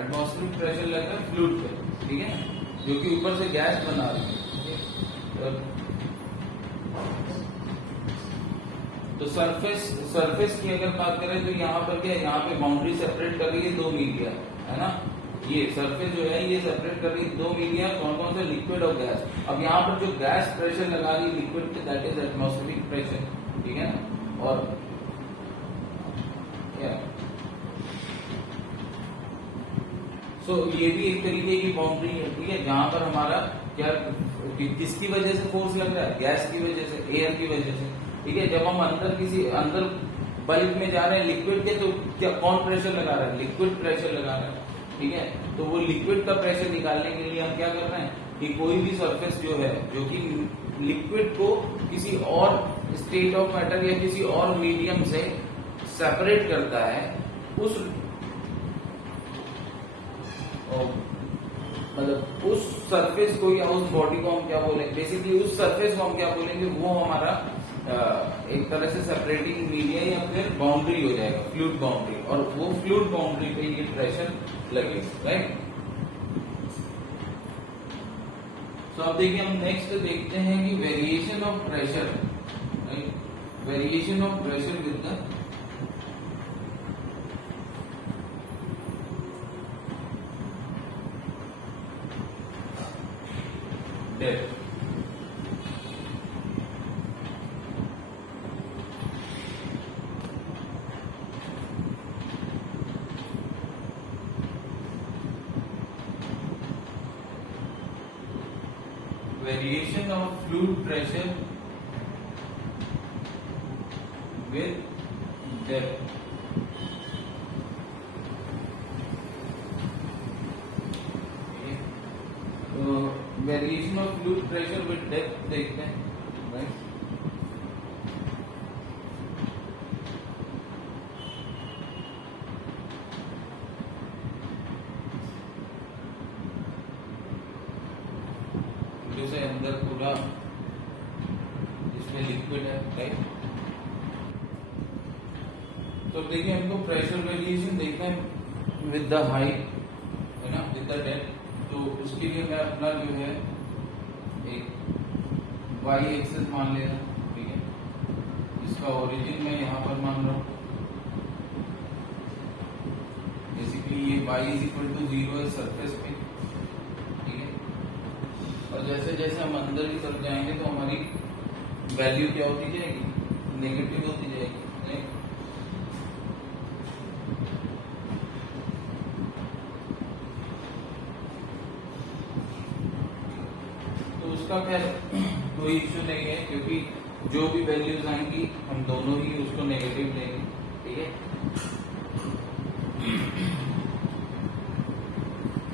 एटमॉस्फेरिक प्रेशर लग रहा है फ्लूइड पे, ठीक है, जो कि ऊपर से गैस बना रही है। तो सरफेस की अगर बात करें तो यहाँ पर क्या है, यहाँ पे बाउंड्री सेपरेट कर रही है दो मीडिया, है ना, ये सरफेस जो है ये सेपरेट कर रही है दो मीडिया, कौन कौन से, लिक्विड और गैस। अब यहाँ पर जो गैस प्रेशर लगा रही है लिक्विड पे, दैट इज एटमॉस्फेरिक प्रेशर, ठीक है ना। और क्या ये भी एक तरीके की बाउंड्री है, ठीक है, जहां पर हमारा क्या, किसकी वजह से फोर्स लग रहा है, गैस की वजह से, एयर की वजह से, ठीक है। जब हम अंदर बल्ब में जा रहे हैं लिक्विड के, तो क्या कौन प्रेशर लगा रहा है, लिक्विड प्रेशर लगा रहा है, ठीक है। तो वो लिक्विड का प्रेशर निकालने के लिए हम क्या कर रहे हैं कि कोई भी सरफेस जो है जो कि लिक्विड को किसी और स्टेट ऑफ मैटर या किसी और मीडियम से सेपरेट करता है, उस मतलब उस सरफेस को या उस बॉडी को हम क्या बोलेंगे, बेसिकली उस सरफेस को हम क्या बोलेंगे, वो हमारा एक तरह से सेपरेटिंग मीडिया या फिर बाउंड्री हो जाएगा, फ्लूइड बाउंड्री, और वो फ्लूइड बाउंड्री पे ये प्रेशर लगेगा, राइट। तो अब देखिए हम नेक्स्ट देखते हैं कि variation of pressure, right, variation of pressure with the depth. Variation of fluid pressure with depth. तो variation of fluid pressure with depth देखते हैं, राइट। जैसे अंदर पूरा इसमें लिक्विड है, राइट। तो देखिए हमको प्रेशर वेरिएशन देखना है विद द हाइट, है ना, विद द डेप्थ। तो उसके लिए मैं अपना जो है एक वाई एक्सिस मान ले रहा हूं, ठीक है, इसका ओरिजिन मैं यहाँ पर मान रहा हूँ, बेसिकली ये y इज इक्वल टू 0 है सरफेस पे, ठीक है। और जैसे जैसे हम अंदर की तरफ जाएंगे तो हमारी वैल्यू क्या होती जाएगी, नेगेटिव होती जाएगी, नहीं? होगा खैर कोई इश्यू नहीं है, क्योंकि जो भी वैल्यूज आएंगी हम दोनों ही उसको नेगेटिव लेंगे, ठीक है।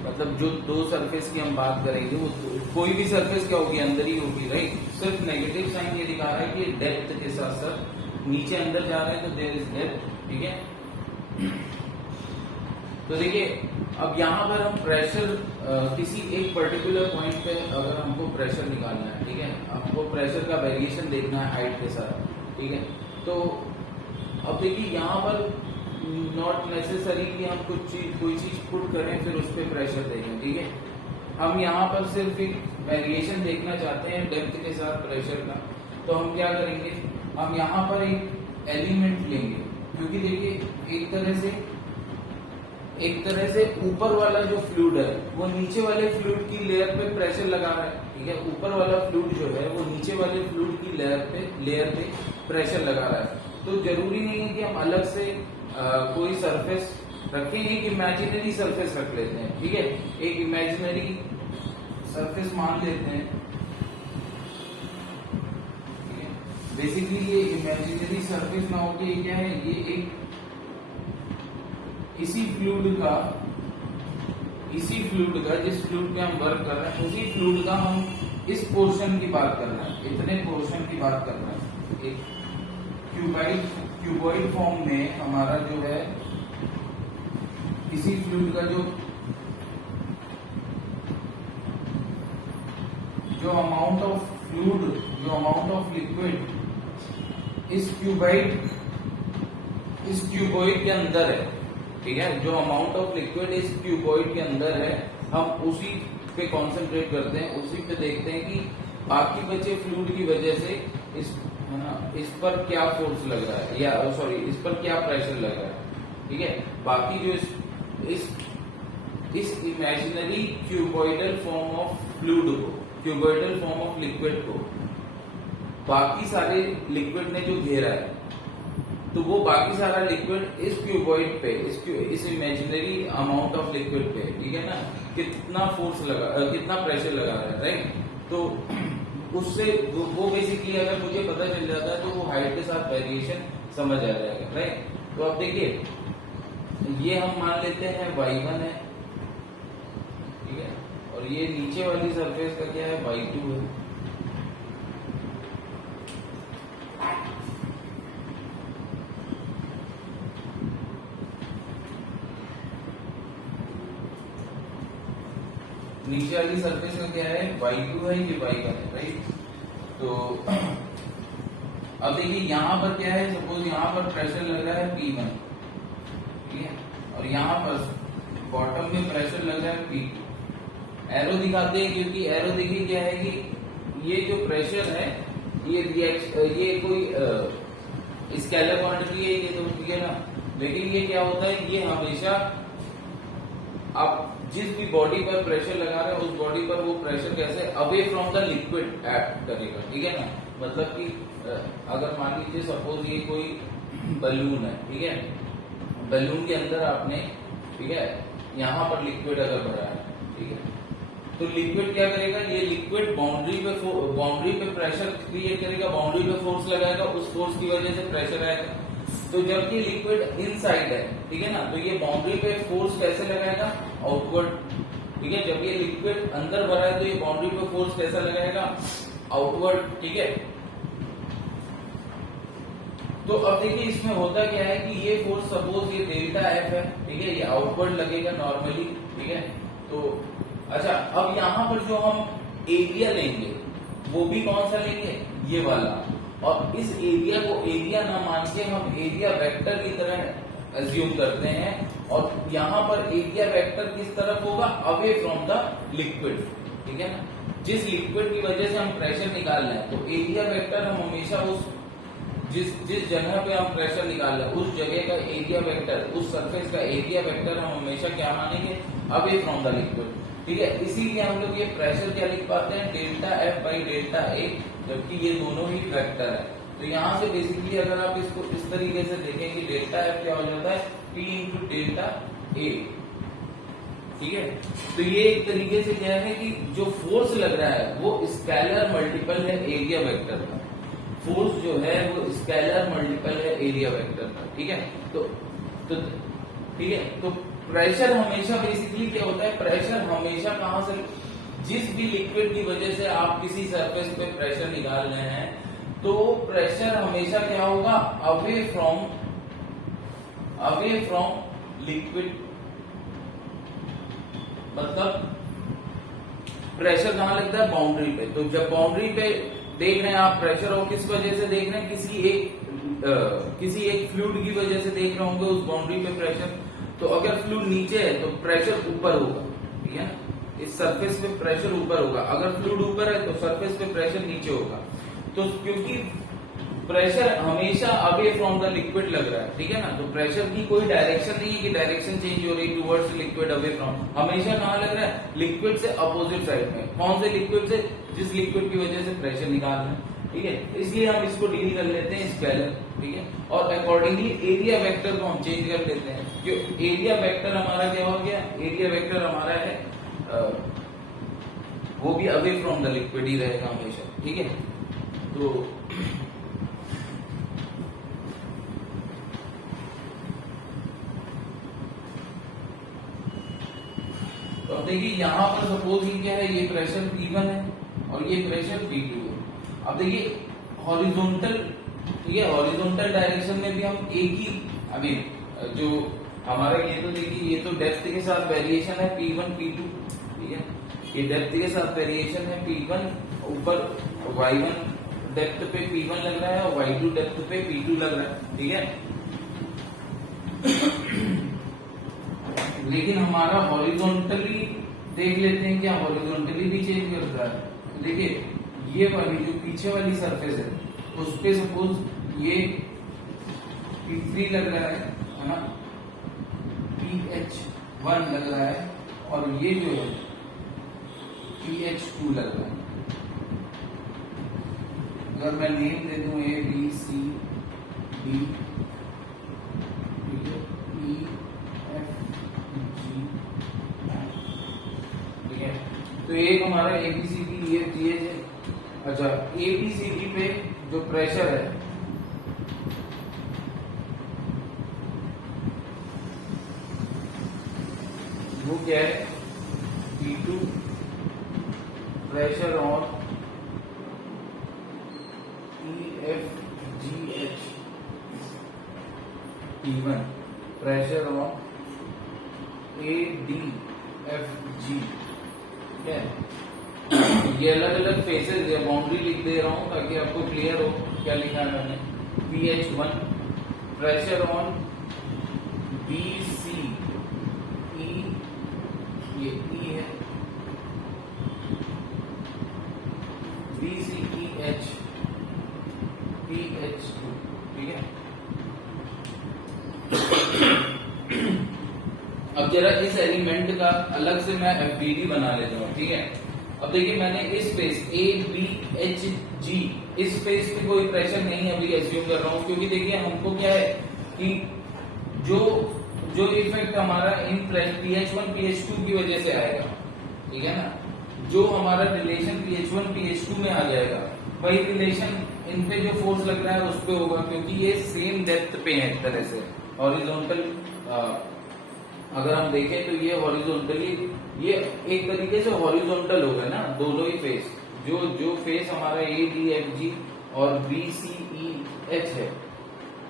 मतलब जो दो सरफेस की हम बात करेंगे वो कोई भी सरफेस क्या होगी, अंदर ही होगी, राइट। सिर्फ नेगेटिव साइन ये दिखा रहा है कि डेप्थ के साथ साथ नीचे अंदर जा रहा है तो देयर इज डेप्थ, ठीक है। तो देखिए अब यहाँ पर हम प्रेशर किसी एक पर्टिकुलर पॉइंट पे अगर हमको प्रेशर निकालना है, ठीक है, हमको प्रेशर का वेरिएशन देखना है हाइट के साथ, ठीक है। तो अब देखिए यहाँ पर नॉट नेसेसरी कि हम कोई चीज पुट करें फिर उस पर प्रेशर देंगे, ठीक है। हम यहाँ पर सिर्फ एक वेरिएशन देखना चाहते हैं डेप्थ के साथ प्रेशर का, तो हम क्या करेंगे, हम यहाँ पर एक एलिमेंट लेंगे, क्योंकि देखिए एक तरह से ऊपर वाला जो फ्लूइड है वो नीचे वाले फ्लूइड की लेयर पे प्रेशर लगा रहा है, ठीक है। ऊपर वाला फ्लूइड जो है वो नीचे वाले फ्लूइड की लेयर पे प्रेशर लगा रहा है। तो जरूरी नहीं है कि हम अलग से कोई सरफेस रखें, एक इमेजिनरी सरफेस रख लेते हैं, ठीक है। एक इमेजिनरी सरफेस मान लेते हैं, ठीक है। बेसिकली ये इमेजिनरी सरफेस ना होके ये क्या है, ये एक इसी फ्लूइड का जिस फ्लूइड पे हम वर्क कर रहे हैं उसी फ्लूइड का हम इस पोर्शन की बात कर रहे हैं, इतने पोर्शन की बात कर रहे हैं। एक क्यूबॉइड फॉर्म में हमारा जो है इसी फ्लूइड का जो अमाउंट ऑफ लिक्विड इस क्यूबॉइड के अंदर है, ठीक है। जो अमाउंट ऑफ लिक्विड इस क्यूबॉइड के अंदर है हम उसी पे कंसंट्रेट करते हैं, उसी पे देखते हैं कि बाकी बचे फ्लूइड की वजह से इस पर क्या फोर्स लग रहा है, या सॉरी इस पर क्या प्रेशर लग रहा है, ठीक है। बाकी जो इस imaginary cuboidal form of fluid को, क्यूबॉइडल फॉर्म ऑफ लिक्विड को बाकी सारे लिक्विड ने जो घेरा है, तो वो बाकी सारा लिक्विड इस क्यूबॉइड पे इस इमेजिनरी अमाउंट ऑफ लिक्विड पे, ठीक है ना, कितना प्रेशर लगा रहा है, राइट। तो उससे वो बेसिकली अगर मुझे पता चल जाता है तो वो हाइट के साथ वेरिएशन समझ आ जाएगा, राइट। तो अब देखिए ये हम मान लेते हैं y1 है, ठीक है, और ये नीचे वाली सरफेस का क्या है, y2 है। नीचे वाली सरफेस का क्या है, y2 है, ये y1 है, राइट। तो अब देखिए यहाँ पर क्या है, सपोज यहाँ पर प्रेशर लग रहा है P1, ठीक है, और यहाँ पर बॉटम में प्रेशर लग रहा है P2। एरो दिखाते हैं क्योंकि एरो देखिए क्या है कि ये जो प्रेशर है ये कोई स्केलर क्वांटिटी है, ये तो ठीक है ना, लेकिन ये क्या होता है, ये हमेशा आप जिस भी बॉडी पर प्रेशर लगा रहे हैं उस बॉडी पर वो प्रेशर कैसे away from the liquid act करेगा, ठीक है ना। मतलब कि अगर मान लीजिए सपोज ये कोई बलून है, ठीक है, बलून के अंदर आपने, ठीक है, यहाँ पर लिक्विड अगर भरा है, ठीक है, तो लिक्विड क्या करेगा, ये लिक्विड बाउंड्री पे प्रेशर क्रिएट करेगा, बाउंड्री पे फोर्स लगाएगा, उस फोर्स की वजह से प्रेशर आएगा। तो जब ये लिक्विड इनसाइड है, ठीक है ना, तो ये बाउंड्री पे फोर्स कैसे लगाएगा, आउटवर्ड, ठीक है। जब ये लिक्विड अंदर भरा है तो ये बाउंड्री पे फोर्स कैसा लगाएगा, आउटवर्ड, ठीक है। तो अब देखिए इसमें होता क्या है कि ये फोर्स सपोज ये डेल्टा एफ है, ठीक है, ये आउटवर्ड लगेगा नॉर्मली, ठीक है। तो अच्छा, अब यहाँ पर जो हम एरिया लेंगे वो भी कौन सा लेंगे, ये वाला, और इस एरिया को एरिया ना मान के हम एरिया वेक्टर की तरह एज्यूम करते हैं, और यहाँ पर एरिया वेक्टर किस तरफ होगा, अवे फ्रॉम द लिक्विड, ठीक है ना। जिस लिक्विड की वजह से हम प्रेशर निकाल रहे हैं, तो एरिया वेक्टर हम हमेशा उस जिस जगह पे हम प्रेशर निकाल रहे हैं उस जगह का एरिया वेक्टर, उस सरफेस का एरिया वेक्टर हम हमेशा क्या मानेंगे, अवे फ्रॉम द लिक्विड, ठीक है। इसीलिए हम लोग ये प्रेशर क्या लिख पाते हैं, डेल्टा एफ बाई डेल्टा ए, जबकि ये दोनों ही वेक्टर है। तो यहाँ से बेसिकली अगर आप इसको इस तरीके से देखें कि डेल्टा एफ क्या हो जाता है, P इंटू डेल्टा ए, ठीक है। तो ये एक तरीके से क्या है कि जो फोर्स लग रहा है वो स्केलर मल्टीपल है एरिया वेक्टर का। फोर्स जो है वो स्केलर मल्टीपल है एरिया वेक्टर का, ठीक है। तो ठीक है, तो प्रेशर हमेशा बेसिकली क्या होता है, प्रेशर हमेशा कहां से, जिस भी लिक्विड की वजह से आप किसी सरफेस पे प्रेशर निकाल रहे हैं, तो प्रेशर हमेशा क्या होगा, अवे फ्रॉम लिक्विड। मतलब प्रेशर कहां लगता है, बाउंड्री पे। तो जब बाउंड्री पे देख रहे हैं आप प्रेशर, और किस वजह से देख रहे हैं, किसी एक फ्लूइड की वजह से देख रहे होंगे उस बाउंड्री पे प्रेशर। तो अगर फ्लूइड नीचे है तो प्रेशर ऊपर होगा, ठीक है, इस सरफेस पे प्रेशर ऊपर होगा। अगर फ्लूइड ऊपर है तो सरफेस पे प्रेशर नीचे होगा। तो क्योंकि प्रेशर हमेशा अवे फ्रॉम द लिक्विड लग रहा है, ठीक है ना, तो प्रेशर की कोई डायरेक्शन नहीं है कि डायरेक्शन चेंज हो रही टुवर्ड्स लिक्विड, अवे फ्रॉम, हमेशा कहां लग रहा है, लिक्विड से अपोजिट साइड में। कौन से लिक्विड से, जिस लिक्विड की वजह से प्रेशर निकाल रहे हैं, ठीक है। इसलिए हम इसको डील कर लेते हैं स्केलर, ठीक है, और अकॉर्डिंगली एरिया वेक्टर को हम चेंज कर लेते हैं। जो एरिया वेक्टर हमारा क्या हो गया, एरिया वेक्टर हमारा है वो भी अवे फ्रॉम द लिक्विड ही रहेगा हमेशा, ठीक है। तो अब देखिए यहाँ पर सपोज ये क्या है, ये प्रेशर P1 है और ये प्रेशर P2 है। अब देखिए हॉरिजॉन्टल, ठीक है, हॉरिजॉन्टल डायरेक्शन में भी हम एक ही, अभी जो हमारा ये तो देखिए ये तो डेप्थ के साथ वेरिएशन है P1 P2, ठीक है, ये डेप्थ के साथ वेरिएशन है P1, ऊपर Y1 डेप्थ पे P1 लग रहा है और Y2 डेप्थ पे P2 लग रहा है, ठीक है। लेकिन हमारा हॉरिजॉन्टली देख लेते हैं, क्या हॉरिजॉन्टली भी चेंज करता है। देखिए ये वाली जो पीछे वाली सरफेस है उस पे सपोज ये P3 लग रहा है ना, PH1 लग रहा है, और ये जो है PH2 लग रहा है। अगर मैं नेम दे दूं A B C D E F G, ठीक है, तो एक हमारा ABCD EF GH है। अच्छा, ABCD पे जो प्रेशर है वो क्या है, P2 pressure on EFGH, P1 pressure on ADFG, ठीक है। ये अलग अलग फेसेस या बाउंड्री लिख दे रहा हूं ताकि आपको क्लियर हो क्या लिखा है मैंने। PH1 प्रेशर ऑन BCE, ये E है, BCEH PH2, ठीक है। अब जरा इस एलिमेंट का अलग से मैं FBD बना लेता हूँ, ठीक है। अब देखिए मैंने इस स्पेस ABHG, इस स्पेस पे कोई प्रेशर नहीं अभी एज्यूम कर रहा हूँ, क्योंकि देखिए हमको क्या है कि जो इफेक्ट हमारा इन PH1 PH2 की वजह से आएगा, ठीक है ना, जो हमारा रिलेशन PH1 PH2 में आ जाएगा वही रिलेशन इन पे जो फोर्स लग रहा है उस पे होगा, क्योंकि ये सेम डेप्थ पे है एक तरह से हॉरिजॉन्टल। अगर हम देखें तो ये हॉरिजॉन्टली, ये एक तरीके से हॉरिजॉन्टल होगा ना, दोनों ही फेस, जो फेस हमारा ADFG और BCEH है,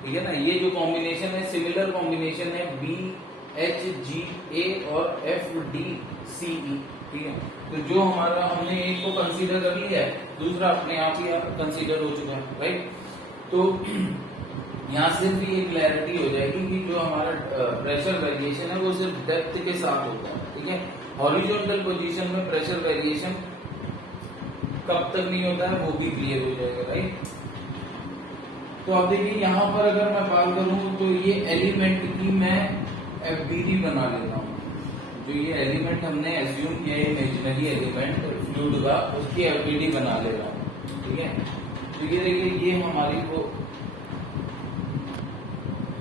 ठीक है ना, ये जो कॉम्बिनेशन है सिमिलर कॉम्बिनेशन है BHGA और FDCE, ठीक है। तो जो हमारा हमने एक को कंसीडर कर लिया है, दूसरा अपने आप ही कंसीडर हो चुका है, राइट। तो यहाँ सिर्फ ये क्लैरिटी हो जाएगी कि जो हमारा प्रेशर वेरिएशन है वो सिर्फ डेप्थ के साथ होता है, ठीक है। हॉरिजॉन्टल पोजीशन में प्रेशर वेरिएशन कब तक नहीं होता है वो भी क्लियर हो जाएगा, राइट। तो अब देखिए यहाँ पर अगर मैं बात करूं तो ये एलिमेंट की मैं FBD बना लेता हूँ। जो ये एलिमेंट हमने एज्यूम किया है इमेजिनरी एलिमेंट फ्लूइड का, उसकी FBD बना ले रहा हूँ, ठीक है। तो ये देखिए ये हमारी को,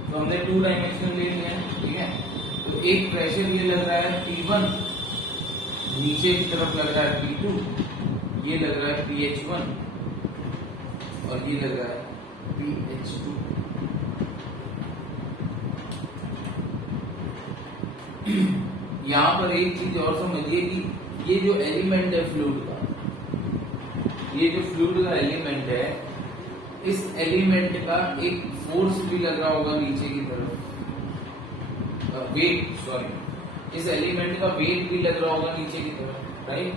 तो हमने 2 डायमेंशन ले लिया है, ठीक है। तो एक प्रेशर ये लग रहा है P1, नीचे की तरफ लग रहा है P2, ये लग रहा है PH1 और ये लग रहा है PH2। यहाँ पर एक चीज और समझिए कि ये जो एलिमेंट है फ्लूइड का, ये जो फ्लूइड का एलिमेंट है, इस एलिमेंट का एक फोर्स भी लग रहा होगा नीचे की तरफ, वेट, सॉरी, इस एलिमेंट का वेट भी लग रहा होगा नीचे की तरफ, राइट।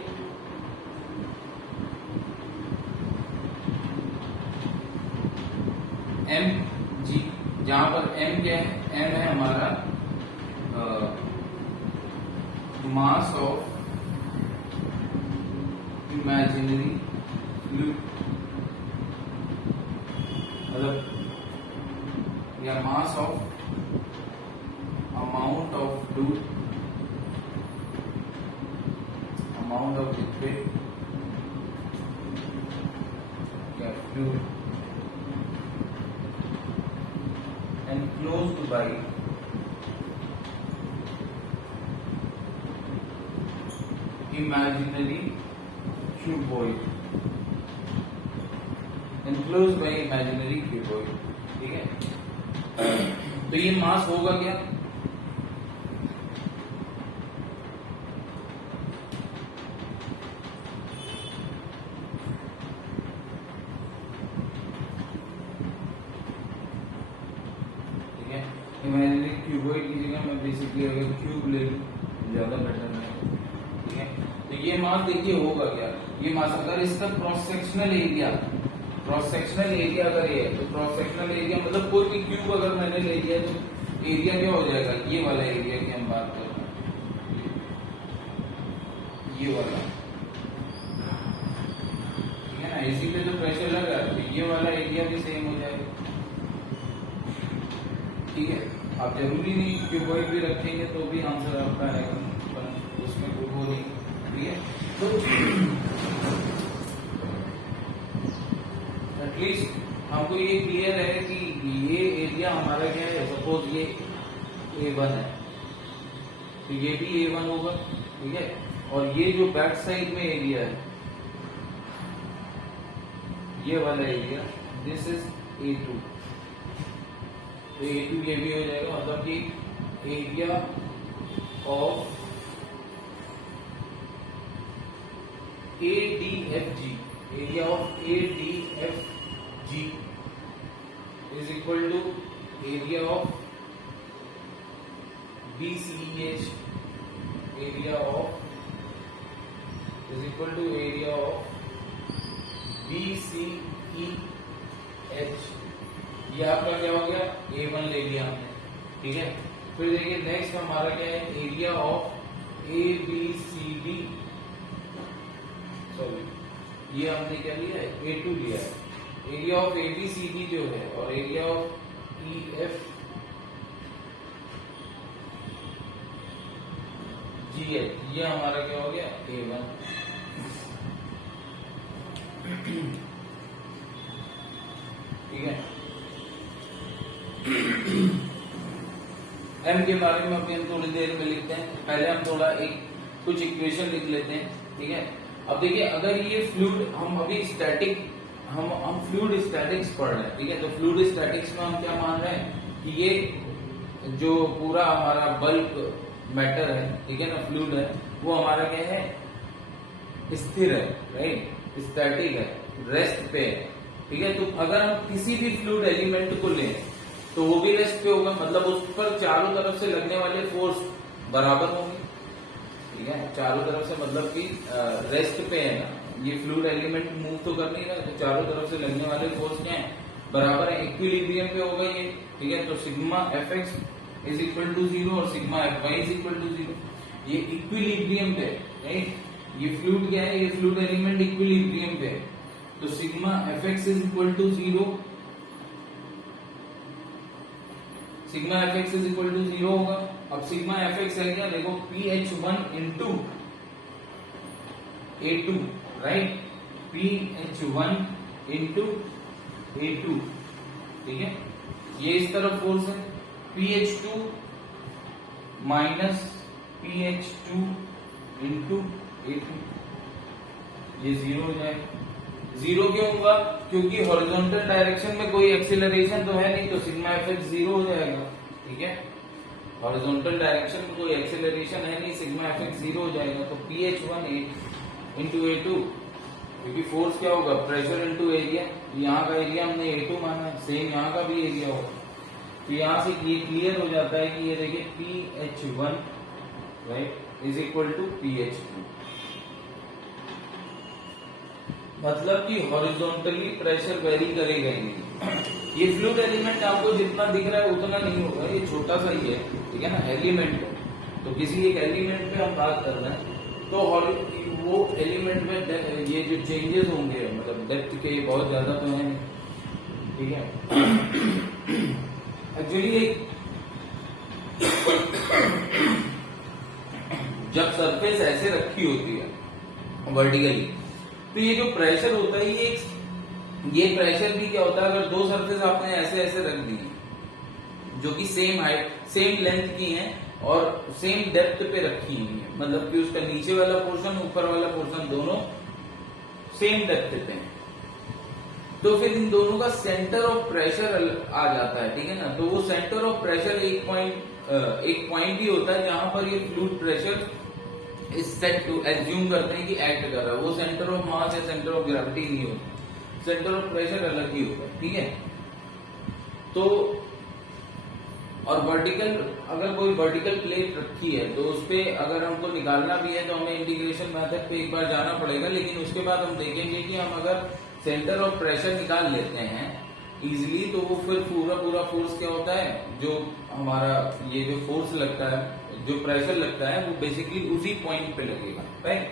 एम जी, जहां पर एम क्या है, एम है हमारा मास ऑफ इमेजिनरी फ्लूइड, मतलब या mass of amount of fluid, amount of liquid, fluid enclosed by imaginary cuboid, enclosed by imaginary cuboid, ठीक है। तो ये मास होगा क्या, इमेजिनरी क्यूबॉइड की जगह मैं बेसिकली अगर क्यूब ले लूं ज्यादा बेटर है, ठीक है। तो ये मास देखिए होगा क्या, ये मास अगर इसका क्रॉस सेक्शनल एरिया अगर ये है, तो क्रॉस सेक्शनल एरिया मतलब कोई भी क्यूब अगर मैंने ले लिया तो एरिया क्या हो जाएगा, ये वाला एरिया की हम बात कर रहे हैं, ये वाला, ठीक है ना। इसी पे जो प्रेशर लगा तो ये वाला एरिया भी सेम हो जाएगा, ठीक है। आप जरूरी नहीं क्यूबॉइड भी रखेंगे तो भी आंसर आपका आएगा, पर उसमें कोई वो नहीं, ठीक है। तो एटलीस्ट हमको ये क्लियर है कि ये एरिया हमारा क्या है, सपोज ये A1 है तो ये भी A1 होगा, ठीक है। और ये जो बैक साइड में एरिया है, ये वाला एरिया, दिस इज A2, तो A2 ये भी हो जाएगा, मतलब कि area of ADFG, area of ADFG is equal to area of BCH, area of is equal to area of BCEH। ये आपका क्या हो गया, A1 ले लिया हमने, ठीक है। फिर देखिए नेक्स्ट हमारा क्या है, एरिया ऑफ ABCD, सॉरी ये हमने क्या लिया है, A2 लिया है। एरिया ऑफ ABCD जो है और एरिया ऑफ EFGH, ये हमारा क्या हो गया, A1, ठीक है। एम के बारे में अभी हम थोड़ी देर में लिखते हैं, पहले हम थोड़ा कुछ इक्वेशन लिख लेते हैं, ठीक है। अब देखिए अगर ये फ्लूइड, हम अभी स्टैटिक, हम फ्लूइड स्टैटिक्स पढ़ रहे हैं, ठीक है। तो फ्लूइड स्टैटिक्स में हम क्या मान रहे हैं कि ये जो पूरा हमारा बल्क मैटर है, ठीक है ना, फ्लूइड है, वो हमारा क्या है, स्थिर है, राइट, स्टैटिक है, रेस्ट पे है, ठीक है। तो अगर हम किसी भी फ्लूइड एलिमेंट को लें तो वो भी रेस्ट पे होगा, मतलब उस पर चारों तरफ से लगने वाले फोर्स बराबर होंगे, ठीक है। चारों तरफ से मतलब कि रेस्ट पे है ना, ये फ्लूइड एलिमेंट मूव तो कर नहीं रहा, तो चारों तरफ से लगने वाले फोर्स क्या है, बराबर है, इक्विलिब्रियम पे होगा ये, ठीक है। तो sigma Fx is equal to 0 और sigma Fy is equal to 0, ये इक्विलिब्रियम पे, राइट। ये फ्लूइड क्या है, ये फ्लूइड एलिमेंट इक्विलिब्रियम पे है, तो sigma Fx is equal to 0, sigma Fx is equal to 0 होगा। अब सिग्मा Fx है क्या, देखो PH1 into A2, right, PH1 into A2, ठीक है। ये इस तरफ फोर्स है, PH2 minus PH2 into A2, ये 0 हो जाएगा। 0 क्यों होगा? क्योंकि हॉरिजॉन्टल डायरेक्शन में कोई एक्सीलरेशन तो है नहीं, तो सिग्मा एफएक्स 0 हो जाएगा। ठीक है, हॉरिजॉन्टल डायरेक्शन में कोई एक्सीलरेशन है नहीं, सिग्मा एफएक्स 0 हो जाएगा। तो PH1 इंटू A2, क्योंकि फोर्स क्या होगा? Pressure into area. यहाँ का एरिया हमने A2 माना, सेम यहाँ का भी एरिया होगा। तो यहाँ से ये क्लियर हो जाता है कि ये देखिए PH1 right is equal to PH2, मतलब कि हॉरिजॉन्टली प्रेशर वेरी करेगा ही नहीं। ये फ्लूइड एलिमेंट आपको जितना दिख रहा है उतना नहीं होगा, ये छोटा सा ही है, ठीक है ना, एलिमेंट है। तो किसी एक एलिमेंट पे हम बात कर रहे हैं, तो वो एलिमेंट में ये जो चेंजेस होंगे, मतलब डेप्थ के बहुत ज्यादा तो है नहीं, ठीक है। एक्चुअली जब सरफेस ऐसे रखी होती है वर्टिकली, तो ये जो प्रेशर होता है ये प्रेशर भी क्या होता है, अगर दो सरफेस आपने ऐसे ऐसे रख दी जो कि सेम हाइट सेम लेंथ की हैं और सेम डेप्थ पे रखी हुई है, मतलब कि उसका नीचे वाला पोर्शन ऊपर वाला पोर्शन दोनों सेम डेप्थ पे हैं, तो फिर इन दोनों का सेंटर ऑफ प्रेशर आ जाता है, ठीक है ना। तो वो सेंटर ऑफ प्रेशर एक पॉइंट ही होता है जहां पर ये फ्लूइड प्रेशर इस सेट टू एज्यूम करते हैं कि एक्ट कर रहा है। वो सेंटर ऑफ मास या सेंटर ऑफ ग्रेविटी नहीं होता, सेंटर ऑफ प्रेशर अलग ही होता है, ठीक है। तो और वर्टिकल, अगर कोई वर्टिकल प्लेट रखी है तो उस पे अगर हमको निकालना भी है तो हमें इंटीग्रेशन मेथड पे एक बार जाना पड़ेगा, लेकिन उसके बाद हम देखेंगे कि हम अगर सेंटर ऑफ प्रेशर निकाल लेते हैं इजिली, तो वो फिर पूरा फोर्स क्या होता है, जो हमारा ये जो फोर्स लगता है, जो प्रेशर लगता है, वो बेसिकली उसी पॉइंट पे लगेगा, राइट।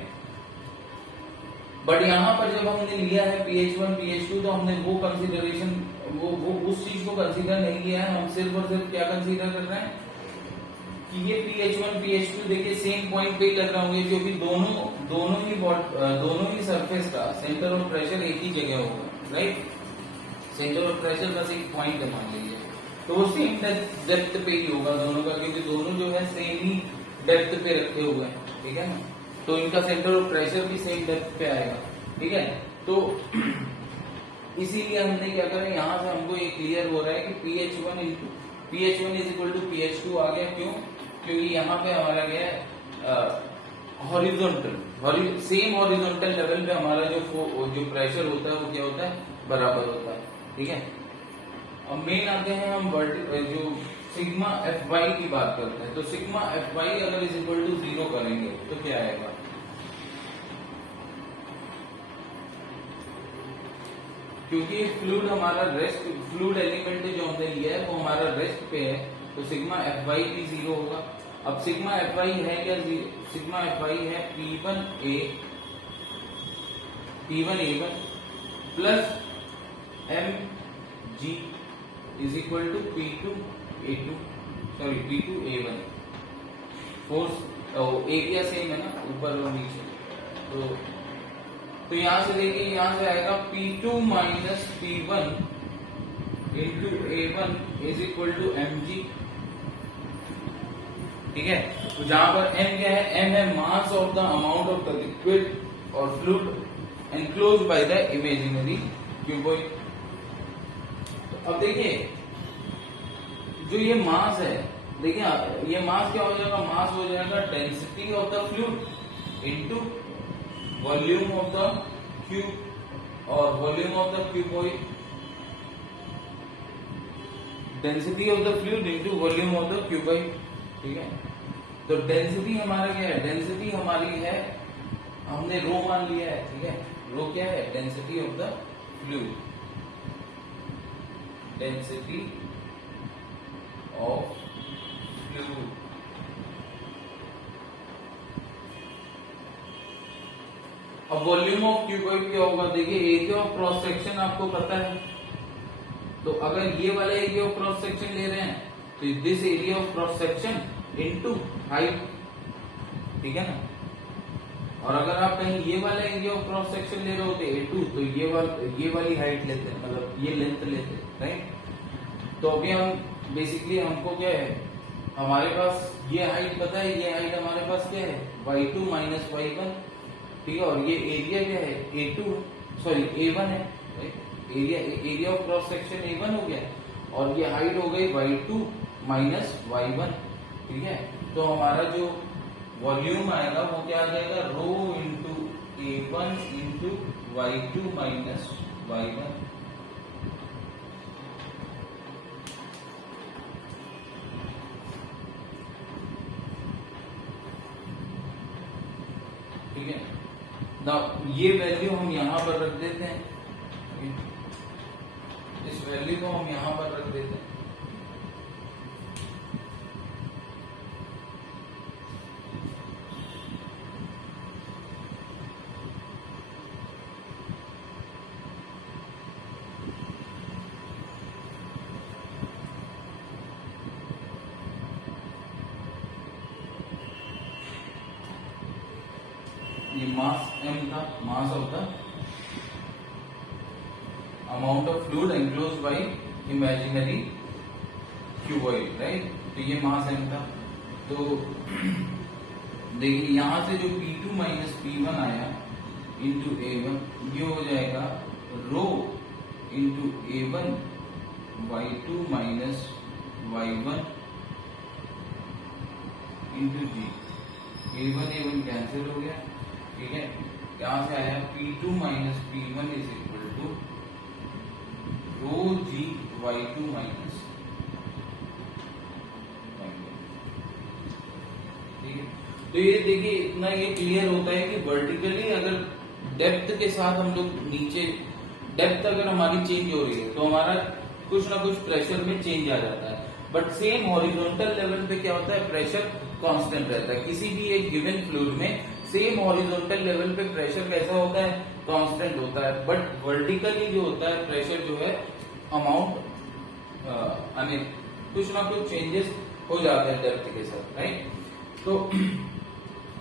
बट यहाँ पर जब हमने लिया है PH1 PH2, तो हमने वो कंसीडरेशन वो उस चीज को कंसीडर नहीं किया है। हम सिर्फ और सिर्फ क्या कंसीडर कर रहे हैं कि ये PH1 PH2 देखिए सेम पॉइंट पे ही लग रहे होंगे, क्योंकि दोनों ही सरफेस का सेंटर ऑफ प्रेशर एक ही जगह होगा, राइट। सेंटर ऑफ प्रेशर बस एक पॉइंट है मान लीजिए, तो वो सेम डेप्थ पे ही होगा दोनों का, क्योंकि दोनों जो है सेम ही डेप्थ पे रखे हुए हैं, ठीक है ना। तो इनका सेंटर ऑफ प्रेशर भी सेम डेप्थ पे आएगा, ठीक है। तो इसीलिए हमने क्या करें, यहाँ से हमको ये क्लियर हो रहा है कि PH1 is equal to PH2 आ गया। क्यों? क्योंकि यहाँ पे हमारा क्या है, हॉरिजॉन्टल सेम हॉरिजॉन्टल लेवल पे हमारा जो प्रेशर होता है वो क्या होता है, बराबर होता है, ठीक है। अब मेन आते हैं हम जो सिग्मा Fy की बात करते हैं। तो सिग्मा Fy अगर इज इक्वल टू 0 करेंगे तो क्या आएगा, क्योंकि फ्लूइड हमारा रेस्ट, फ्लूइड एलिमेंट जो हमने लिया है वो हमारा रेस्ट पे है, तो सिग्मा Fy भी 0 होगा। अब सिग्मा Fy है क्या, सिग्मा Fy है P1A1 plus mg is equal to P2A2, sorry P2A1। Force area same है ना, ऊपर और नीचे। तो यहां से देखिए, यहां से आएगा P2 minus P1 into A1 is equal to mg, ठीक है। तो जहां पर m क्या है, m है mass of the amount of the liquid और fluid enclose by the imaginary cuboid. तो अब देखिए जो ये मास है, देखिए ये मास क्या हो जाएगा, मास हो जाएगा density of the fluid into volume of the cube, और volume of the cuboid, density of the fluid into volume of the cuboid, ठीक है। तो डेंसिटी हमारा क्या है, डेंसिटी हमारी है, हमने रो मान लिया है, ठीक है। रो क्या है, density of the fluid, density of fluid. अब वॉल्यूम ऑफ क्यूबॉइड क्या होगा, देखिए एरिया ऑफ क्रॉस सेक्शन आपको पता है, तो अगर ये वाला एरिया ऑफ क्रॉस सेक्शन ले रहे हैं तो this area of cross section into height, ठीक है ना। और अगर आप कहीं ये वाला एरिया ऑफ क्रॉस सेक्शन ले रहे होते A2, तो ये वाली हाइट लेते हैं, मतलब ये लेंथ लेते हैं, राइट। तो अभी हम बेसिकली हमको क्या है, हमारे पास ये हाइट पता है, ये हाइट हमारे पास क्या है y2 माइनस y1, ठीक है, और ये एरिया क्या है A2 सॉरी A1 है, area of cross section A1 हो गया, और ये हाइट हो गई y2 माइनस y1, ठीक है। तो हमारा जो वॉल्यूम आएगा वो क्या आ जाएगा, rho into A1 into y2 minus y1, ठीक है ना। ये वैल्यू हम यहां पर रख देते हैं, इस वैल्यू को हम यहां पर रख देते हैं, ये मास m था, मास of the amount of fluid enclosed bye imaginary cuboid, right. तो ये मास m था। तो देखिए यहां से जो P2 माइनस P1 आया इंटू A1, ये हो जाएगा rho into A1 y2 minus y1 into G। A1 cancel हो गया, ठीक है। यहां से आया P2 minus P1 is equal to rho G y2 minus, ठीक है। तो ये देखिए इतना ये क्लियर होता है कि वर्टिकली अगर डेप्थ के साथ हम लोग नीचे, डेप्थ अगर हमारी चेंज हो रही है तो हमारा कुछ ना कुछ प्रेशर में चेंज आ जाता है, बट सेम हॉरिजॉन्टल लेवल पे क्या होता है, प्रेशर कांस्टेंट रहता है। किसी भी एक गिवन फ्लूइड में सेम हॉरिजॉन्टल लेवल पे प्रेशर कैसा होता है, कांस्टेंट होता है, बट वर्टिकली जो होता है प्रेशर जो है अमाउंट कुछ ना कुछ चेंजेस हो जाते हैं डेप्थ के साथ, राइट। तो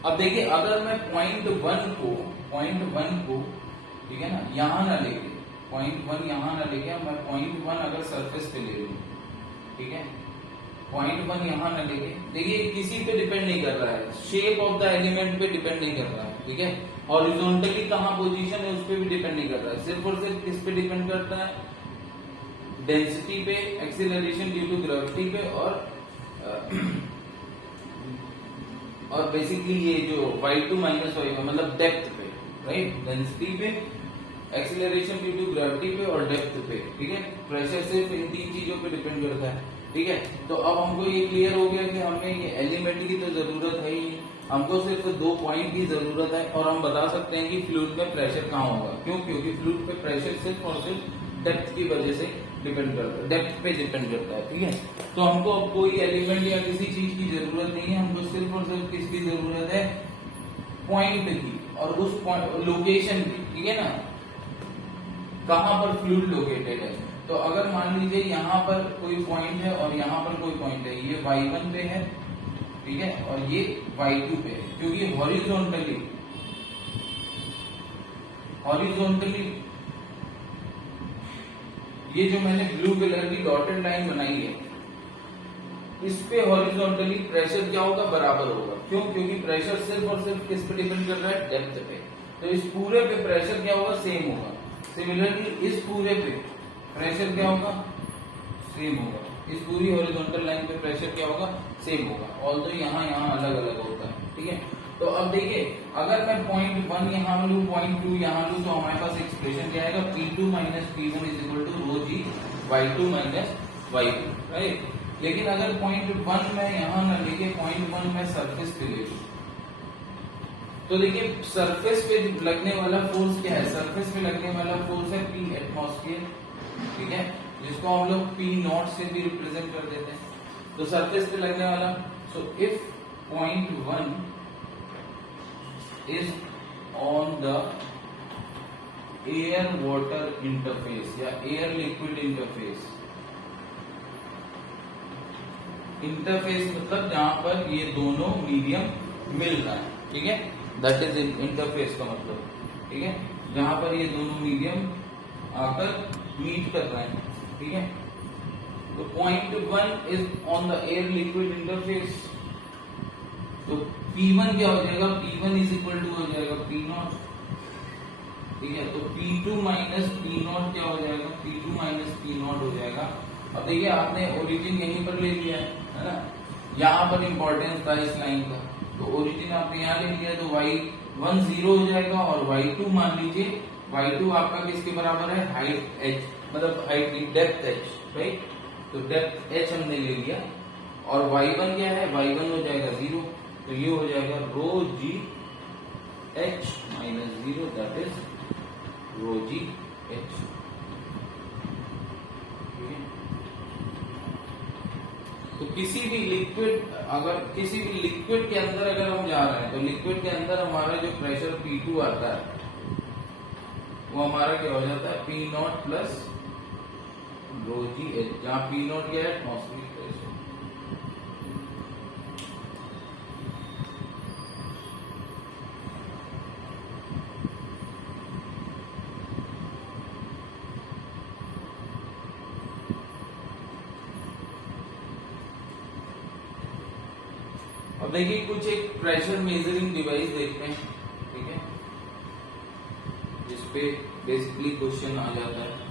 अब देखिए अगर मैं पॉइंट वन को ठीक है ना यहां ना लेके, पॉइंट वन यहां ना लेके मैं पॉइंट वन अगर सरफेस पे ले लूं, ठीक है, पॉइंट वन यहां ना लेके, देखिए किसी पे डिपेंड नहीं कर रहा है, शेप ऑफ द एलिमेंट पे डिपेंड नहीं कर रहा है, ठीक है। हॉरिजॉन्टली कहां पोजीशन है उस पे भी डिपेंड नहीं कर रहा है, सिर्फ और सिर्फ किस पे डिपेंड करता है, डेंसिटी पे, एक्सीलरेशन ड्यू टू ग्रेविटी पे, और बेसिकली ये जो y2 माइनस y1 मतलब डेप्थ पे, राइट, डेंसिटी पे, एक्सीलरेशन ड्यू टू ग्रेविटी पे और डेप्थ पे, ठीक है। प्रेशर सिर्फ इन तीन चीजों पे डिपेंड करता है, ठीक है। तो अब हमको ये क्लियर हो गया कि हमें ये एलिमेंट की तो जरूरत है ही, हमको सिर्फ दो पॉइंट की जरूरत है, और हम बता सकते हैं कि फ्लूइड में प्रेशर कहाँ होगा, क्यों, क्योंकि फ्लूइड पे प्रेशर सिर्फ और सिर्फ डेप्थ की वजह से डिपेंड करता है, डेप्थ पे डिपेंड करता है, ठीक है। तो हमको अब कोई एलिमेंट या किसी चीज की जरूरत नहीं है, हमको सिर्फ और सिर्फ किसकी जरूरत है, पॉइंट की, और उस लोकेशन की, ठीक है ना, कहां पर फ्लूइड लोकेटेड है। तो अगर मान लीजिए यहाँ पर कोई पॉइंट है और यहाँ पर कोई पॉइंट है, ये y1 पे है, ठीक है, और ये y2 पे है, क्योंकि हॉरिजॉन्टली ये जो मैंने ब्लू कलर की डॉटेड लाइन बनाई है, इस पे हॉरिजॉन्टली प्रेशर क्या होगा, बराबर होगा, क्यों, क्योंकि प्रेशर सिर्फ और सिर्फ किस पे डिपेंड कर रहा है, डेप्थ पे। तो इस पूरे पे प्रेशर क्या होगा, सेम होगा। सिमिलरली इस पूरे पे प्रेशर क्या होगा, सेम होगा। इस पूरी हॉरिजॉन्टल लाइन पे प्रेशर क्या होगा, सेम होगा, ऑल्दो यहाँ अलग अलग होता है, ठीक है। तो अब देखिए अगर मैं पॉइंट वन यहाँ लू, पॉइंट टू यहाँ लू, तो हमारे पास एक्सप्रेशन क्या आएगा, P2 minus P1 is equal to rho g y2 minus y2, right. लेकिन अगर पॉइंट वन में यहाँ न लेके पॉइंट वन में सरफेस पे ले लूं, तो देखिए सरफेस पे लगने वाला फोर्स क्या है, सरफेस पे लगने वाला फोर्स है P एटमॉस्फेयर, ठीक है, जिसको हम लोग P नॉट से भी रिप्रेजेंट कर देते हैं। तो सरफेस पे लगने वाला, so if point one is on the air water interface या एयर लिक्विड इंटरफेस, इंटरफेस मतलब जहां पर ये दोनों मीडियम मिल रहा है, ठीक है, दैट इज इंटरफेस का मतलब, ठीक है, जहां पर ये दोनों मीडियम आकर मीट कर रहे हैं, ठीक है। तो point 1 is on the air liquid interface. तो P1 क्या हो जाएगा, P1 इज इक्वल टू हो जाएगा P0, ठीक है। तो P2 माइनस P0 क्या हो जाएगा, P2 माइनस P0 हो जाएगा। अब देखिए आपने ओरिजिन यहीं पर ले लिया है ना, यहाँ पर इंपॉर्टेंस था इस लाइन का, तो ओरिजिन आपने यहाँ ले लिया, तो y1 0 हो जाएगा और y2 मान लीजिए, y2 आपका किसके बराबर है, हाइट h, मतलब हाइट की डेप्थ h, राइट। तो डेप्थ h हमने ले लिया और y1 क्या है, y1 हो जाएगा 0, तो ये हो जाएगा rho g h minus 0, that is rho g h। तो किसी भी लिक्विड, अगर किसी भी लिक्विड के अंदर अगर हम जा रहे हैं, तो लिक्विड के अंदर हमारा जो प्रेशर P2 आता है वो हमारा क्या हो जाता है, P0 प्लस रो जी एच, जहां P0 क्या है, एटमॉस्फेरिक प्रेशर। अब देखिए कुछ एक प्रेशर मेजरिंग डिवाइस देखते हैं, ठीक है, जिसपे बेसिकली क्वेश्चन आ जाता है।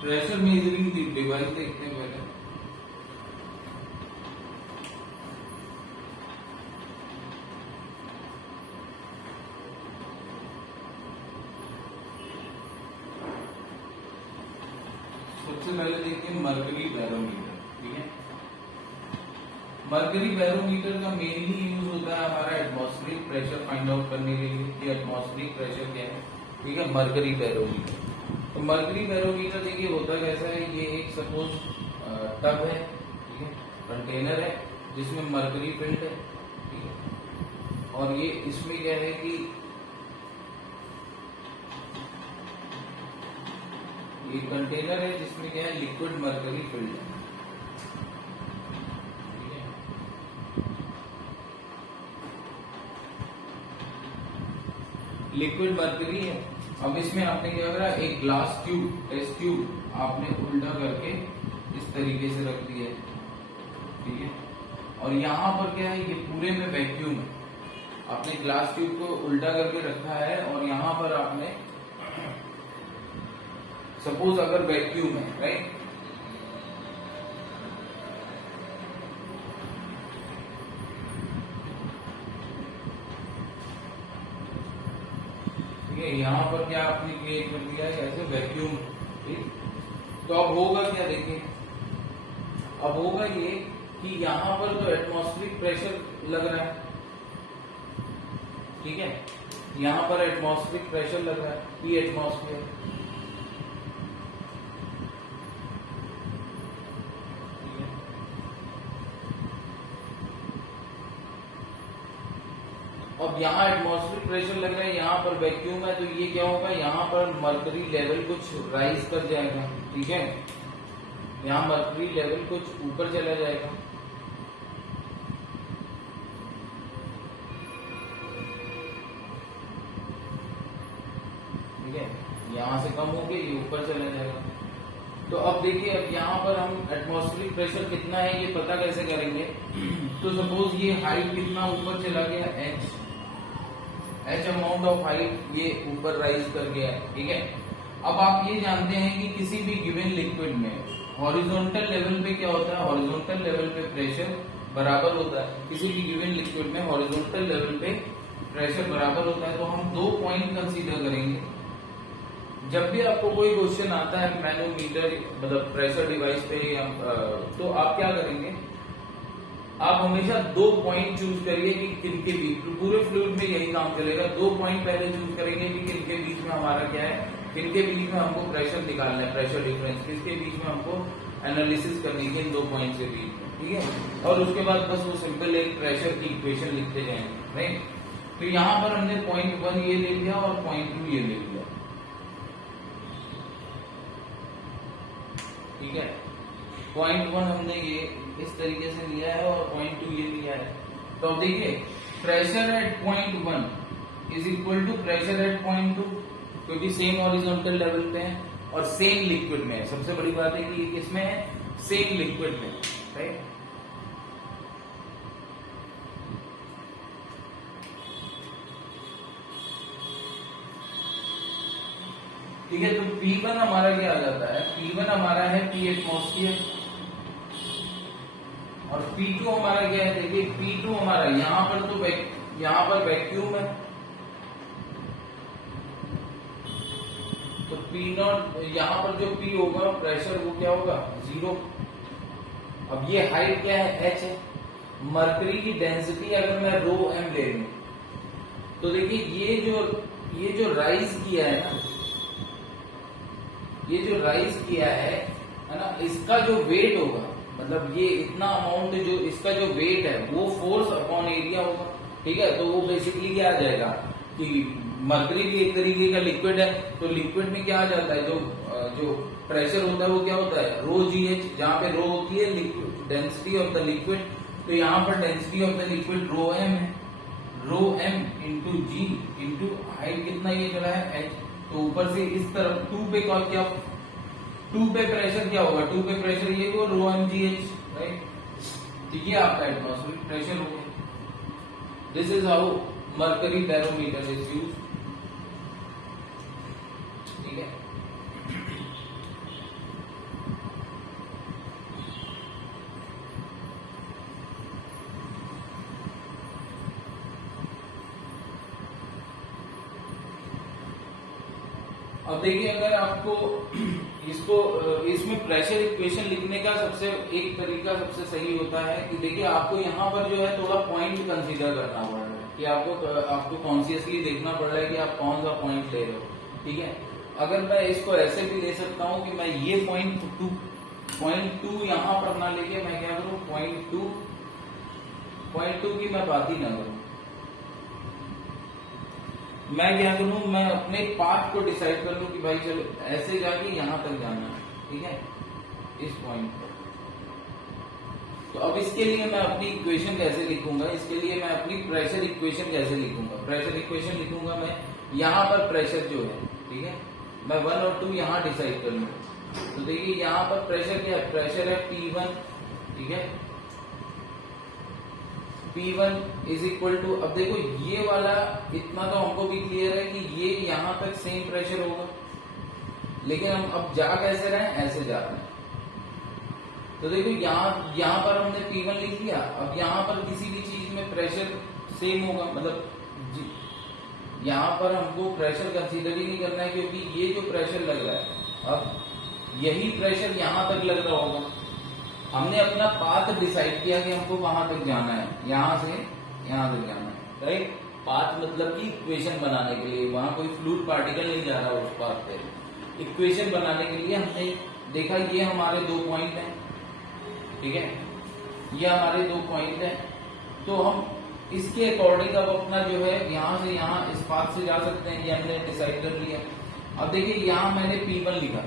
प्रेशर मेजरिंग डिवाइस देखते हैं पहले। सबसे पहले देखते हैं मर्करी बैरोमीटर, ठीक है। मर्करी बैरोमीटर का मेनली यूज होता है हमारा एटमॉस्फेरिक प्रेशर फाइंड आउट करने के लिए कि एटमॉस्फेरिक प्रेशर क्या है, ठीक है। मर्करी बैरोमीटर, तो मर्करी बैरोमीटर देखिए होता कैसा है, ये एक सपोज टब है, ठीक है, कंटेनर है जिसमें मर्करी फिल्ड है, ठीक है, और ये इसमें क्या है कि ये कंटेनर है जिसमें क्या है, लिक्विड मर्करी फिल्ड है, ठीक है। लिक्विड मर्करी है। अब इसमें आपने क्या करा, एक ग्लास ट्यूब, टेस्ट ट्यूब आपने उल्टा करके इस तरीके से रख दिया है, ठीक है, और यहाँ पर क्या है, ये पूरे में वैक्यूम है। आपने ग्लास ट्यूब को उल्टा करके रखा है और यहाँ पर आपने सपोज अगर वैक्यूम है, राइट, यहाँ पर क्या आपने क्रिएट कर दिया है ऐसे वैक्यूम, ठीक। तो अब होगा क्या, देखिए अब होगा ये कि यहाँ पर तो एटमॉस्फेरिक प्रेशर लग रहा है, ठीक है, यहाँ पर एटमॉस्फेरिक प्रेशर लग रहा है, P एटमॉस्फेयर, अब यहाँ एटमॉस्फेरिक प्रेशर लग रहा है, यहाँ पर वैक्यूम है, तो ये क्या होगा, यहाँ पर मर्करी लेवल कुछ राइज कर जाएगा, ठीक है, यहाँ मर्करी लेवल कुछ ऊपर चला जाएगा, ठीक है, यहाँ से कम होके ये ऊपर चला जाएगा। तो अब देखिए, अब यहाँ पर हम एटमॉस्फेरिक प्रेशर कितना है ये पता कैसे करेंगे। तो सपोज ये हाइट कितना ऊपर चला गया, h अमाउंट ऑफ हाइट ये ऊपर राइज कर गया है, ठीक है। अब आप ये जानते हैं कि किसी भी गिवन लिक्विड में हॉरिजॉन्टल लेवल पे क्या होता है, हॉरिजॉन्टल लेवल पे प्रेशर बराबर होता है, किसी भी गिवन लिक्विड में हॉरिजॉन्टल लेवल पे प्रेशर बराबर होता है। तो हम 2 पॉइंट कंसीडर करेंगे। जब भी आपको कोई क्वेश्चन आता है मैनोमीटर मतलब प्रेशर डिवाइस पे, तो आप क्या करेंगे, आप हमेशा 2 पॉइंट चूज करिए कि किनके बीच, पूरे फ्लूइड में यही काम चलेगा। 2 पॉइंट पहले चूज करेंगे कि किनके बीच में हमारा क्या है, किनके बीच में हमको प्रेशर निकालना है, प्रेशर डिफरेंस किसके बीच में हमको एनालिसिस करनी है इन 2 पॉइंट के बीच में, ठीक है। और उसके बाद बस वो सिंपल एक प्रेशर की इक्वेशन लिखते जाएंगे, राइट। तो यहाँ पर हमने पॉइंट 1 ये ले लिया और पॉइंट 2 ये ले लिया, ठीक है। पॉइंट 1 हमने ये इस तरीके से लिया है और पॉइंट 2 ये लिया है। तो अब देखिए pressure at point 1 is equal to pressure at point 2, क्योंकि सेम हॉरिजॉन्टल लेवल पे है और सेम लिक्विड में है। सबसे बड़ी बात है कि ये किसमें है, सेम लिक्विड में, राइट। ठीक है, तो P1 हमारा क्या आ जाता है, P1 हमारा है P एटमॉस्फेयर और P2 हमारा क्या है, देखिए P2 हमारा यहाँ पर तो यहाँ पर वैक्यूम है, तो P0 यहाँ पर जो P होगा प्रेशर वो क्या होगा 0। अब ये हाइट क्या है h है, मरकरी की डेंसिटी अगर मैं रो m ले लूं तो देखिए ये जो राइज किया है ना, ये जो राइज किया है ना, इसका जो वेट होगा, मतलब ये इतना अमाउंट जो इसका जो वेट है वो फोर्स अपॉन एरिया होगा, ठीक है। तो वो बेसिकली क्या आ जाएगा कि मरकरी भी एक तरीके का लिक्विड है, तो लिक्विड में क्या आ जाता है, जो प्रेशर होता है वो क्या होता है रो जी एच, जहाँ पे रो होती है डेंसिटी ऑफ द लिक्विड, तो यहाँ पर density of the liquid rho m है, rho m into g into height कितना ये चला है एच। तो ऊपर से इस तरफ 2 पे क्या 2 पे प्रेशर क्या होगा, 2 पे प्रेशर ये को रो एम जी एच, राइट। ठीक है, आपका एटमॉस्फेरिक प्रेशर हो गया। This is how mercury barometer is used, ठीक है। अब देखिए अगर आपको इसमें प्रेशर इक्वेशन लिखने का सबसे एक तरीका सबसे सही होता है कि देखिए आपको यहाँ पर जो है थोड़ा पॉइंट कंसीडर करना पड़ रहा है कि आपको कॉन्शियसली देखना पड़ रहा है कि आप कौन सा पॉइंट ले रहे हो, ठीक है। अगर मैं इसको ऐसे भी ले सकता हूँ कि मैं ये पॉइंट टू यहाँ पर ना लेके मैं क्या करूँ पॉइंट टू की मैं बात ही ना करूँ, मैं क्या करूं, मैं अपने पाथ को डिसाइड कर लूं कि भाई चलो ऐसे जाके यहां तक जाना है, ठीक है, इस पॉइंट पर। तो अब इसके लिए मैं अपनी इक्वेशन कैसे लिखूंगा, इसके लिए मैं अपनी प्रेशर इक्वेशन कैसे लिखूंगा, प्रेशर इक्वेशन लिखूंगा मैं यहाँ पर प्रेशर जो है, ठीक है, मैं 1 और 2 यहाँ डिसाइड कर लूंगा। तो देखिए यहाँ पर प्रेशर क्या है, प्रेशर है P1, ठीक है, P1 इज इक्वल टू, अब देखो ये वाला इतना तो हमको भी क्लियर है कि ये यहां तक सेम प्रेशर होगा, लेकिन हम अब जा कैसे रहे हैं, ऐसे जा रहे हैं। तो देखो यहाँ पर हमने P1 लिख लिया, अब यहाँ पर किसी भी चीज में प्रेशर सेम होगा, मतलब यहाँ पर हमको प्रेशर कंसीडर ही नहीं करना है, क्योंकि ये जो प्रेशर लग रहा है अब यही प्रेशर यहाँ तक लग रहा होगा। हमने अपना पाथ डिसाइड किया कि हमको वहां तक जाना है, यहां से यहां तक जाना है, राइट। पाथ मतलब कि इक्वेशन बनाने के लिए, वहां कोई फ्लूइड पार्टिकल नहीं जा रहा उस पाथ पे, इक्वेशन बनाने के लिए हमने देखा ये हमारे 2 पॉइंट हैं, ठीक है, ये हमारे 2 पॉइंट हैं। तो हम इसके अकॉर्डिंग अब अपना जो है यहाँ से यहाँ इस पाथ से जा सकते हैं, ये हमने डिसाइड कर लिया। अब देखिए यहाँ मैंने P1 लिखा,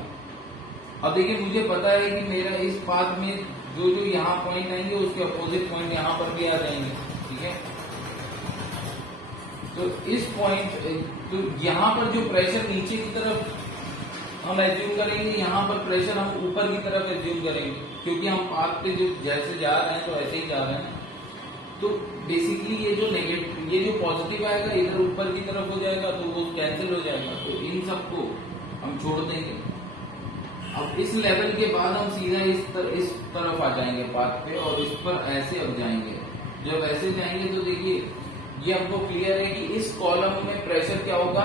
अब देखिए मुझे पता है कि मेरा इस पाथ में जो यहाँ पॉइंट आएंगे उसके अपोजिट पॉइंट यहाँ पर भी आ जाएंगे, ठीक है। तो इस पॉइंट, तो यहाँ पर जो प्रेशर नीचे की तरफ हम एज्यूम करेंगे, यहाँ पर प्रेशर हम ऊपर की तरफ एज्यूम करेंगे, क्योंकि हम पाथ पे जो जैसे जा रहे हैं तो ऐसे ही जा रहे हैं। तो बेसिकली ये जो पॉजिटिव आएगा इधर ऊपर की तरफ हो जाएगा, तो वो कैंसिल हो जाएगा, तो इन सबको हम छोड़ देंगे। अब इस लेवल के बाद हम सीधा इस तरफ आ जाएंगे पाथ पे, और इस पर ऐसे अब जाएंगे। जब ऐसे जाएंगे तो देखिए ये हमको क्लियर है कि इस कॉलम में प्रेशर क्या होगा,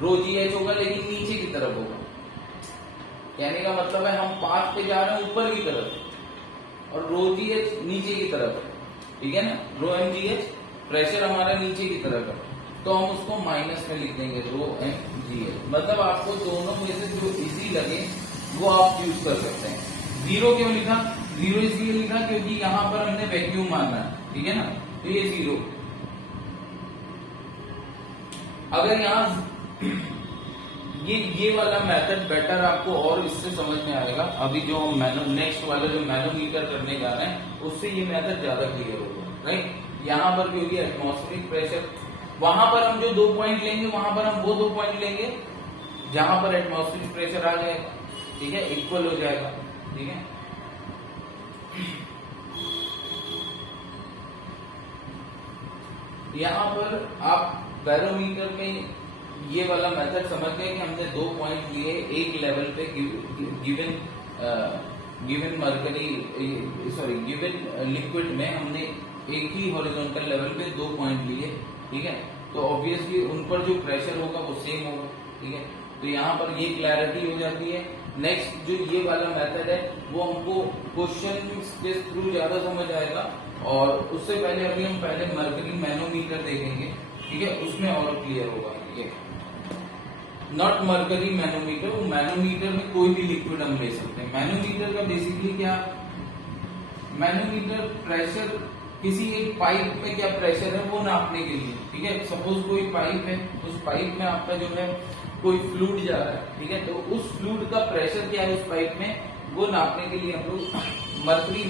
रो जी एच होगा, लेकिन नीचे की तरफ होगा। कहने का मतलब है हम पाथ पे जा रहे हैं ऊपर की तरफ और रो जी एच नीचे की तरफ है। ठीक है ना, रो एम जी एच, प्रेशर हमारा नीचे की तरफ है तो हम उसको माइनस में लिख देंगे रो एम जी एच। मतलब आपको दोनों में से जो इजी लगे वो आप यूज कर सकते हैं। जीरो क्यों लिखा, जीरो इसलिए लिखा क्योंकि यहाँ पर हमने वैक्यूम मानना है, ठीक है ना, तो ये जीरो। अगर यहाँ ये वाला मेथड बेटर आपको और इससे समझ में आएगा, अभी जो हम नेक्स्ट वाला जो मैनोमीटर करने जा रहे हैं उससे ये मेथड ज्यादा क्लियर होगा, राइट। यहाँ पर क्योंकि एटमॉस्फेरिक प्रेशर, वहां पर हम जो 2 पॉइंट लेंगे वहां पर हम वो 2 पॉइंट लेंगे जहां पर एटमॉस्फेरिक प्रेशर आ जाएगा, ठीक है, इक्वल हो जाएगा, ठीक है। यहाँ पर आप बैरोमीटर में ये वाला मेथड समझ गए कि हमने 2 पॉइंट लिए एक लेवल पे given mercury, sorry given liquid में हमने एक ही हॉरिजॉन्टल लेवल पे 2 पॉइंट लिए, ठीक है, तो ऑब्वियसली उन पर जो प्रेशर होगा वो सेम होगा, ठीक है। तो यहाँ पर ये क्लैरिटी हो जाती है। नेक्स्ट जो ये वाला मेथड है वो हमको क्वेश्चन के थ्रू ज्यादा समझ आएगा, और उससे पहले अभी हम पहले मर्करी मैनोमीटर देखेंगे, ठीक है, उसमें और क्लियर होगा। ये नॉट मर्करी मैनोमीटर, वो मैनोमीटर में कोई भी लिक्विड हम ले सकते हैं। मैनोमीटर का बेसिकली क्या, मैनोमीटर प्रेशर किसी एक पाइप में क्या प्रेशर है वो नापने के लिए, ठीक है। सपोज कोई पाइप है, उस पाइप में आपका जो है कोई फ्लूइड जा रहा है, ठीक है, तो उस फ्लूइड का प्रेशर क्या है उस पाइप में वो नापने के लिए हम लोग मर्करी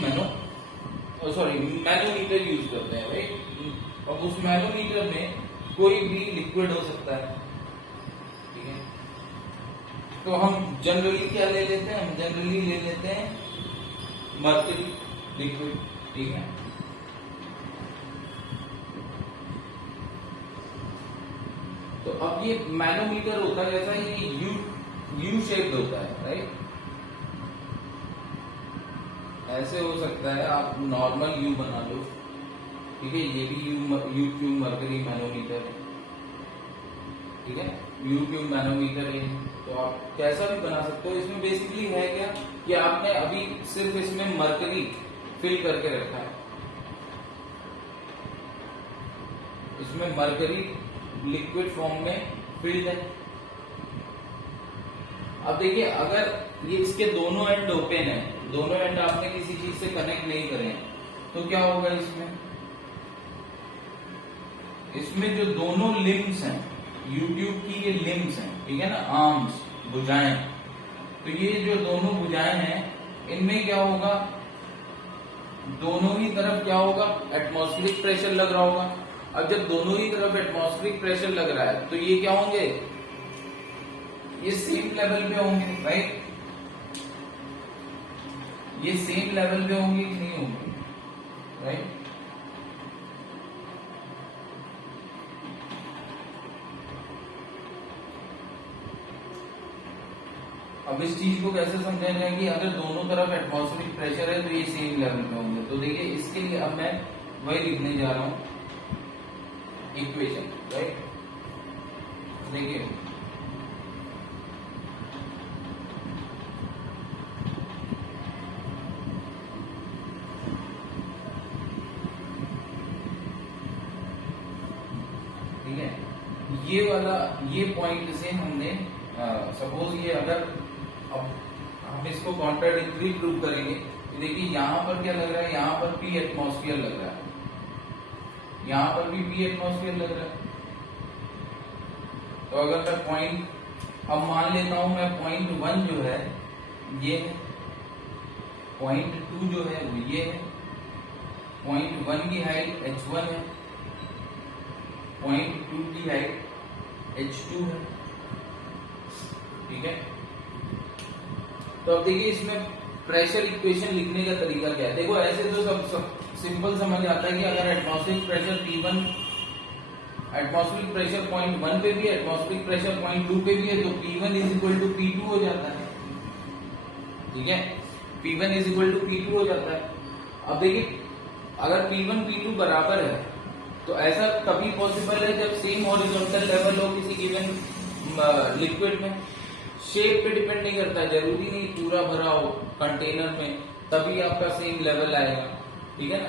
मैनोमीटर यूज करते हैं, राइट। और उस मैनोमीटर में कोई भी लिक्विड हो सकता है, ठीक है। तो हम जनरली क्या ले लेते हैं, हम जनरली ले लेते हैं मर्करी लिक्विड, ठीक है। तो अब ये मैनोमीटर होता है जैसा ये यू शेप्ड होता है, राइट। ऐसे हो सकता है, आप नॉर्मल यू बना लो, ठीक है, ये भी यू ट्यूब मर्करी मैनोमीटर है, ठीक है, यू ट्यूब मैनोमीटर है, तो आप कैसा भी बना सकते हो। इसमें बेसिकली है क्या कि आपने अभी सिर्फ इसमें मर्करी फिल करके रखा है, इसमें मर्करी लिक्विड फॉर्म में फिल्ड है। अब देखिए अगर ये इसके दोनों एंड ओपन है, दोनों एंड आपने किसी चीज से कनेक्ट नहीं करे हैं, तो क्या होगा इसमें जो दोनों लिम्स हैं, यूट्यूब की ये लिम्स हैं, ठीक है ना, आर्म्स, भुजाएं, तो ये जो दोनों भुजाएं हैं इनमें क्या होगा, दोनों ही तरफ क्या होगा, एटमॉस्फेरिक प्रेशर लग रहा होगा। अब जब दोनों ही तरफ एटमॉस्फेरिक प्रेशर लग रहा है तो ये क्या होंगे, ये सेम लेवल पे होंगे, राइट। ये सेम लेवल पे होंगे कि नहीं होंगे, राइट। अब इस चीज को कैसे समझा जाए कि अगर दोनों तरफ एटमॉस्फेरिक प्रेशर है तो ये सेम लेवल पे होंगे। तो देखिए इसके लिए अब मैं वही लिखने जा रहा हूं इक्वेशन, राइट। देखिए ठीक है, ये वाला ये पॉइंट से हमने सपोज ये अगर अब हम इसको कॉन्ट्राडिक्टरी प्रूव करेंगे, तो देखिए यहाँ पर क्या लग रहा है, यहाँ पर P एटमॉस्फेयर लग रहा है, यहाँ पर भी P एटमॉस्फेयर लग रहा है। तो अगर मैं पॉइंट, अब मान लेता हूं मैं पॉइंट 1 जो है ये है, पॉइंट 2 जो है वो ये है, पॉइंट 1 की हाइट h1 है, पॉइंट 2 की हाइट h2 है, ठीक है। तो अब देखिए इसमें प्रेशर इक्वेशन लिखने का तरीका क्या है। देखो ऐसे तो सब सिंपल समझ आता है कि अगर atmospheric pressure P1, atmospheric pressure point 1 पे भी है, एटमॉस्फेरिक प्रेशर पॉइंट 2 पे भी है, तो P1 is equal to P2 हो जाता है, ठीक है, P1 is equal to P2 हो जाता है। अब देखिए अगर P1 P2 बराबर है तो ऐसा तभी पॉसिबल है जब सेम हॉरिजॉन्टल लेवल हो किसी गिवन लिक्विड में। शेप पे डिपेंड नहीं करता, जरूरी नहीं पूरा भरा हो कंटेनर में तभी आपका सेम लेवल आएगा, ठीक है ना।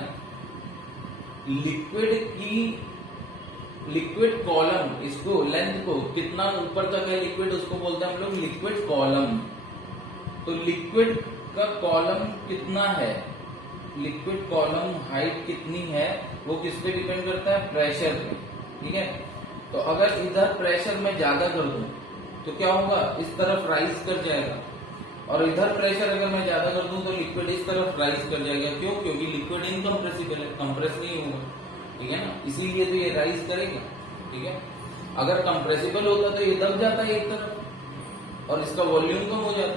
लिक्विड कॉलम, इसको लेंथ को कितना ऊपर तक है लिक्विड, उसको बोलते हैं हम लोग लिक्विड कॉलम। तो लिक्विड का कॉलम कितना है, लिक्विड कॉलम हाइट कितनी है, वो किस पे डिपेंड करता है, प्रेशर पे। ठीक है, तो अगर इधर प्रेशर में ज्यादा कर दूं तो क्या होगा, इस तरफ राइज कर जाएगा, और इधर प्रेशर अगर मैं ज्यादा कर दूं तो लिक्विड इस तरफ राइज कर जाएगा। क्यों, क्योंकि लिक्विड इनकम्प्रेसिबल है, कंप्रेस नहीं होगा। ठीक है ना, इसीलिए तो ये राइज करेगा। ठीक है, अगर कंप्रेसिबल होता तो ये दब जाता है एक तरफ और इसका वॉल्यूम कम हो जाता,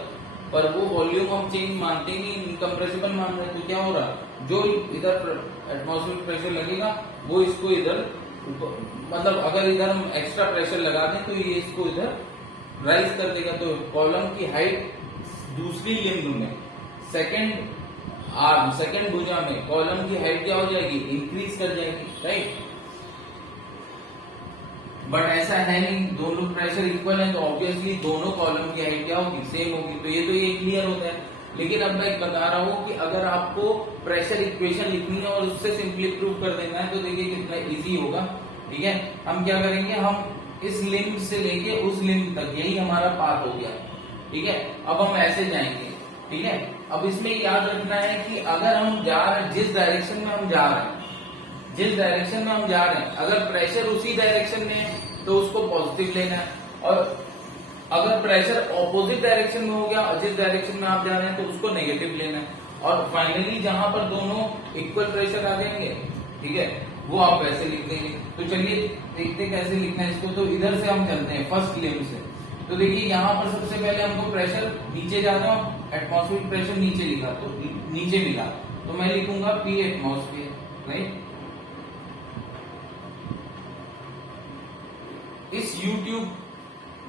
पर वो वॉल्यूम हम चेंज मानते ही नहीं, इनकम्प्रेसिबल मान रहे हैं। तो क्या हो रहा, जो इधर एटमॉस्फेरिक प्रेशर लगेगा वो इसको इधर, मतलब अगर इधर हम एक्स्ट्रा प्रेशर लगा दें तो ये इसको इधर राइज कर देगा। तो कॉलम की हाइट दूसरी लिंब में, सेकंड भुजा में कॉलम की हाइट क्या हो जाएगी, इंक्रीज कर जाएगी। राइट, बट ऐसा है नहीं, दोनों प्रेशर इक्वल है तो ऑब्वियसली दोनों कॉलम की हाइट क्या होगी, सेम होगी। तो ये क्लियर होता है। लेकिन अब मैं बता रहा हूं कि अगर आपको प्रेशर इक्वेशन लिखनी है और उससे सिंपली प्रूव कर देना है तो देखिए कितना इजी होगा। ठीक है, हम क्या करेंगे, हम इस लिंब से लेके उस लिंब तक, यही हमारा पाथ हो गया। ठीक है, अब हम ऐसे जाएंगे। ठीक है, अब इसमें याद रखना है कि अगर हम जा रहे हैं, जिस डायरेक्शन में हम जा रहे हैं, अगर प्रेशर उसी डायरेक्शन में है तो उसको पॉजिटिव लेना है, और अगर प्रेशर ऑपोजिट डायरेक्शन में हो गया, जिस डायरेक्शन में आप जा रहे हैं, तो उसको नेगेटिव लेना है। और फाइनली जहां पर दोनों इक्वल प्रेशर आ जाएंगे, ठीक है, वो आप वैसे लिख देंगे। तो चलिए देखते हैं कैसे लिखना है इसको। तो इधर से हम चलते हैं फर्स्ट लिंब से। तो देखिए यहाँ पर सबसे पहले हमको प्रेशर नीचे जाना, एटमॉस्फेरिक प्रेशर नीचे लिखा, तो नीचे मिला, तो मैं लिखूंगा P एटमॉस्फेयर। राइट, इस यूट्यूब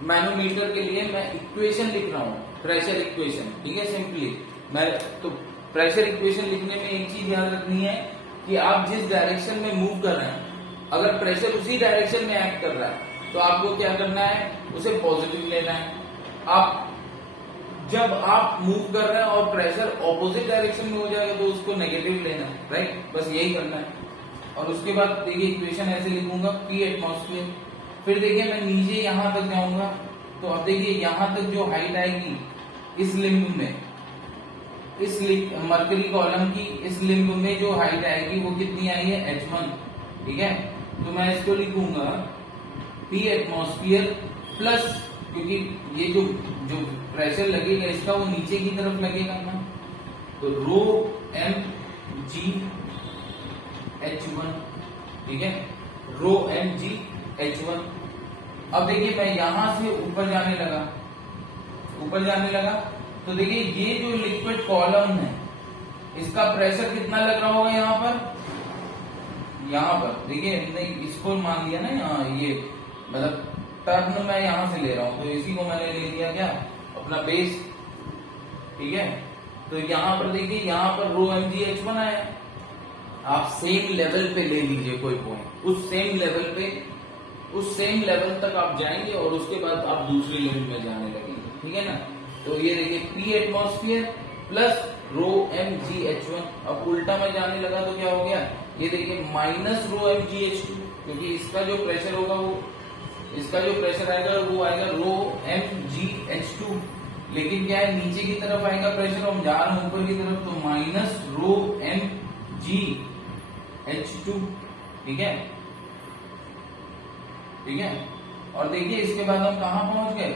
मैनोमीटर के लिए मैं इक्वेशन लिख रहा हूं, प्रेशर इक्वेशन। ठीक है, सिंपली मैं तो प्रेशर इक्वेशन लिखने में एक चीज याद रखनी है कि आप जिस डायरेक्शन में मूव कर रहे हैं, अगर प्रेशर उसी डायरेक्शन में एक्ट कर रहा है तो आपको क्या करना है, उसे पॉजिटिव लेना है। जब आप मूव कर रहे हैं और प्रेशर ऑपोजिट डायरेक्शन में हो जाएगा तो उसको नेगेटिव लेना है। राइट, बस यही करना है। और उसके बाद देखिए इक्वेशन ऐसे लिखूंगा, P एटमॉस्फेयर। फिर देखिए मैं नीचे यहां तक जाऊंगा, तो अब देखिए यहां तक जो हाइट आएगी इस लिंब में, इस मरकरी कॉलम की इस लिंब में जो हाइट आएगी वो कितनी आई है, H1। ठीक है, तो मैं इसको लिखूंगा P एटमॉस्फेयर प्लस, क्योंकि ये जो प्रेशर लगेगा इसका वो नीचे की तरफ लगेगा ना, तो रो m g h1। ठीक है, रो m g h1। अब देखिए मैं यहां से ऊपर जाने लगा, तो देखिए ये जो लिक्विड कॉलम है इसका प्रेशर कितना लग रहा होगा यहाँ पर देखिए, नहीं इसको मान लिया ना, यहाँ ये मतलब टर्न मैं यहां से ले रहा हूं, तो इसी को मैंने ले लिया क्या, अपना बेस। ठीक है, तो यहां पर देखिए, यहां पर रो mgh1 आया। आप सेम लेवल पे ले लीजिए कोई पॉइंट, उस सेम लेवल तक आप जाएंगे और उसके बाद आप दूसरी लिमिट में जाने लगेंगे। ठीक है ना, तो ये देखिए P एटमॉस्फेयर प्लस रो mgh1। अब उल्टा में जाने लगा तो क्या हो गया, ये देखिए माइनस रो mgh2, क्योंकि इसका जो प्रेशर होगा वो आएगा रो mgh2। लेकिन क्या है, नीचे की तरफ आएगा प्रेशर, हम जा रहे हैं ऊपर की तरफ, तो माइनस रो mgh2। ठीक है, और देखिए इसके बाद हम कहां पहुंच गए,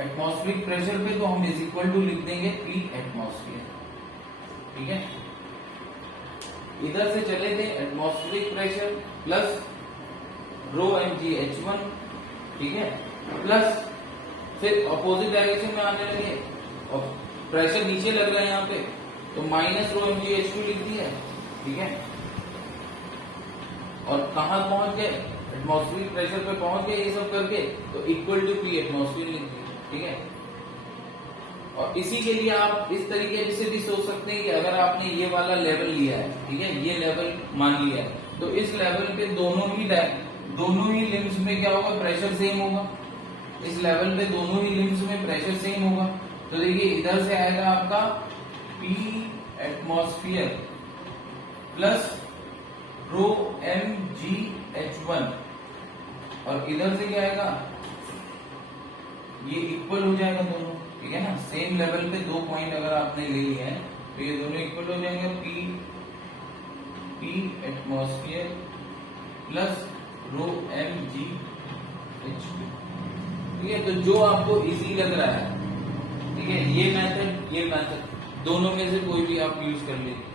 एटमॉस्फेरिक प्रेशर पे, तो हम इज इक्वल टू लिख देंगे P एटमॉस्फेयर। ठीक है, इधर से चले थे एटमॉस्फेरिक प्रेशर प्लस रो mgh1। ठीक है, प्लस फिर अपोजिट डायरेक्शन में आने लगे और प्रेशर नीचे लग रहा है यहाँ पे, तो माइनस रो mgh2 लिख दिया। ठीक है, और कहां पहुंच गए, एटमॉस्फेरिक प्रेशर पे पहुंच गए ये सब करके, तो इक्वल टू P एटमॉस्फेयर लिख दिया। ठीक है, और इसी के लिए आप इस तरीके से भी सोच सकते हैं कि अगर आपने ये वाला लेवल लिया है, ठीक है, ये लेवल मान लिया है, तो इस लेवल पे दोनों ही लिम्स में क्या होगा, प्रेशर सेम होगा। इस लेवल पे दोनों ही लिम्स में प्रेशर सेम होगा। तो देखिए इधर से आएगा आपका P atmosphere plus rho M G H one, और इधर से क्या आएगा, ये इक्वल हो जाएगा दोनों, ठीक है ना। सेम लेवल पे दो पॉइंट अगर आपने ले लिए हैं तो ये दोनों इक्वल हो जाएंगे, P atmosphere plus rho M G H two, ठीक है। तो जो आपको इजी लग रहा है, ठीक है, ये मेथड दोनों में से कोई भी आप यूज कर लीजिए।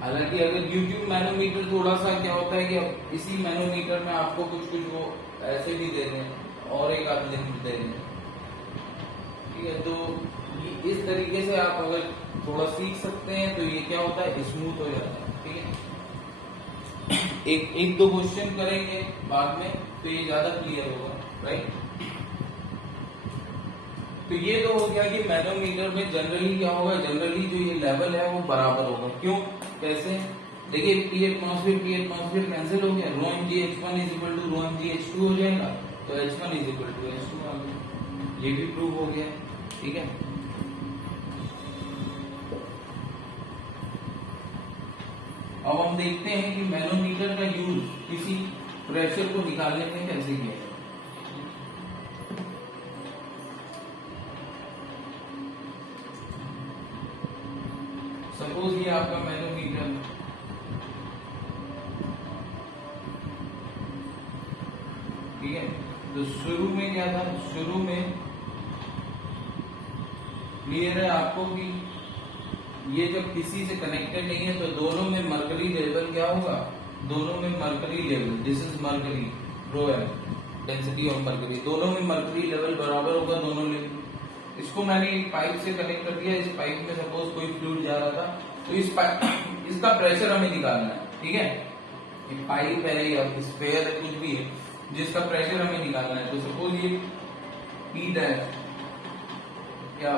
हालांकि अगर यूट्यूब मैनोमीटर थोड़ा सा क्या होता है कि अब इसी मैनोमीटर में आपको कुछ कुछ वो ऐसे भी दे रहे हैं और एक आध लिमिट दे रहे हैं, ठीक है। तो इस तरीके से आप अगर थोड़ा सीख सकते हैं तो ये क्या होता है, स्मूथ हो जाता है, ठीक है। एक दो क्वेश्चन करेंगे बाद में तो ये ज्यादा क्लियर होगा, राइट। तो ये तो हो गया कि मैनोमीटर में जनरली क्या होगा, जनरली जो ये लेवल है वो बराबर होगा। क्यों, कैसे, देखिए पी एटमॉस्फेयर कैंसिल हो गया, rho M G H one is equal to rho M G H two हो जाएगा, तो H one is equal to H two आ गया, ये भी प्रूव हो गया, ठीक है। अब हम देखते हैं कि मैनोमीटर का यूज किसी प्रेशर को निकालने में कैसे किया जाए। सपोज ये आपका मैनोमीटर, ठीक है। तो शुरू में क्या था, शुरू में क्लियर है आपको कि ये जब किसी से कनेक्टेड नहीं है तो दोनों में मरकरी लेवल क्या होगा, दोनों में mercury level, this is mercury, rho m density of mercury, दोनों में मरकरी लेवल बराबर होगा, दोनों लेवल। इसको मैंने एक पाइप से कनेक्ट कर दिया, इस पाइप में सपोज कोई फ्लूइड जा रहा था, तो इस पाइप इसका प्रेशर हमें निकालना है, ठीक है। एक पाइप है या स्फीयर है, कुछ भी है जिसका प्रेशर हमें निकालना है। तो सपोज ये पी डैश, क्या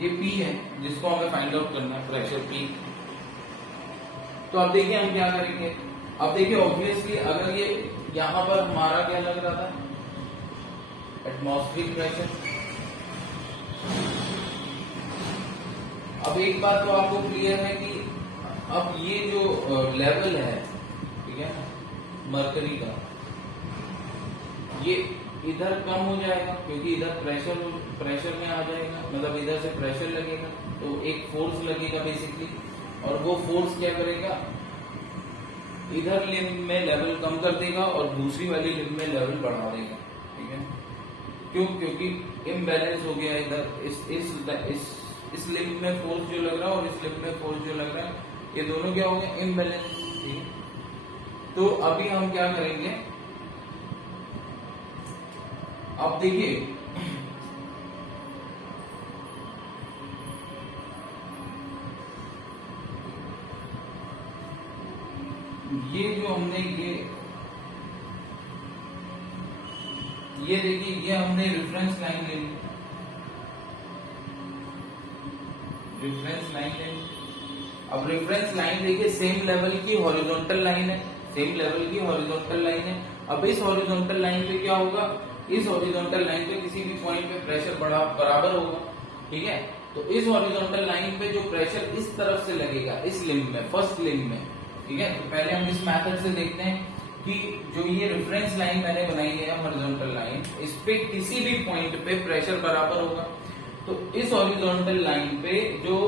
ये पी है जिसको हमें फाइंड आउट करना है, प्रेशर पी। तो अब देखिए हम क्या करेंगे, अब देखिए ऑब्वियसली अगर ये यहां पर हमारा क्या लग रहा था, एटमॉस्फेरिक प्रेशर। अब एक बात तो आपको क्लियर है कि अब ये जो लेवल है, ठीक है, मरकरी का, ये इधर कम हो जाएगा क्योंकि इधर प्रेशर में आ जाएगा, मतलब इधर से प्रेशर लगेगा तो एक फोर्स लगेगा बेसिकली, और वो फोर्स क्या करेगा, इधर लिम्ब में लेवल कम कर देगा और दूसरी वाली लिम्ब में लेवल बढ़ा देगा, ठीक है। क्यों, क्योंकि इम्बैलेंस हो गया इधर, इस लिम्ब में फोर्स जो लग रहा है और इस लिम्ब में फोर्स जो लग रहा है, ये दोनों क्या हो गए, इम्बैलेंस, ठीक है। तो अभी हम क्या करेंगे, अब देखिए ये जो हमने ये देखिए ये हमने रेफरेंस लाइन ले ली, रेफरेंस लाइन ले ली। अब रेफरेंस लाइन देखिए सेम लेवल की हॉरिजॉन्टल लाइन है, सेम लेवल की हॉरिजॉन्टल लाइन है। अब इस हॉरिजॉन्टल लाइन पे क्या होगा, इस हॉरिजॉन्टल लाइन पे किसी भी पॉइंट पे प्रेशर बराबर होगा, ठीक है। तो इस हॉरिजॉन्टल लाइन पे जो प्रेशर इस तरफ से लगेगा, इस लिम्ब में, फर्स्ट लिम्ब में, ठीक है। तो पहले हम इस मेथड से देखते हैं कि जो ये रेफरेंस लाइन मैंने बनाई है हॉरिजॉन्टल लाइन, इस पे किसी भी पॉइंट पे प्रेशर बराबर होगा। तो इस हॉरिजॉन्टल लाइन पे जो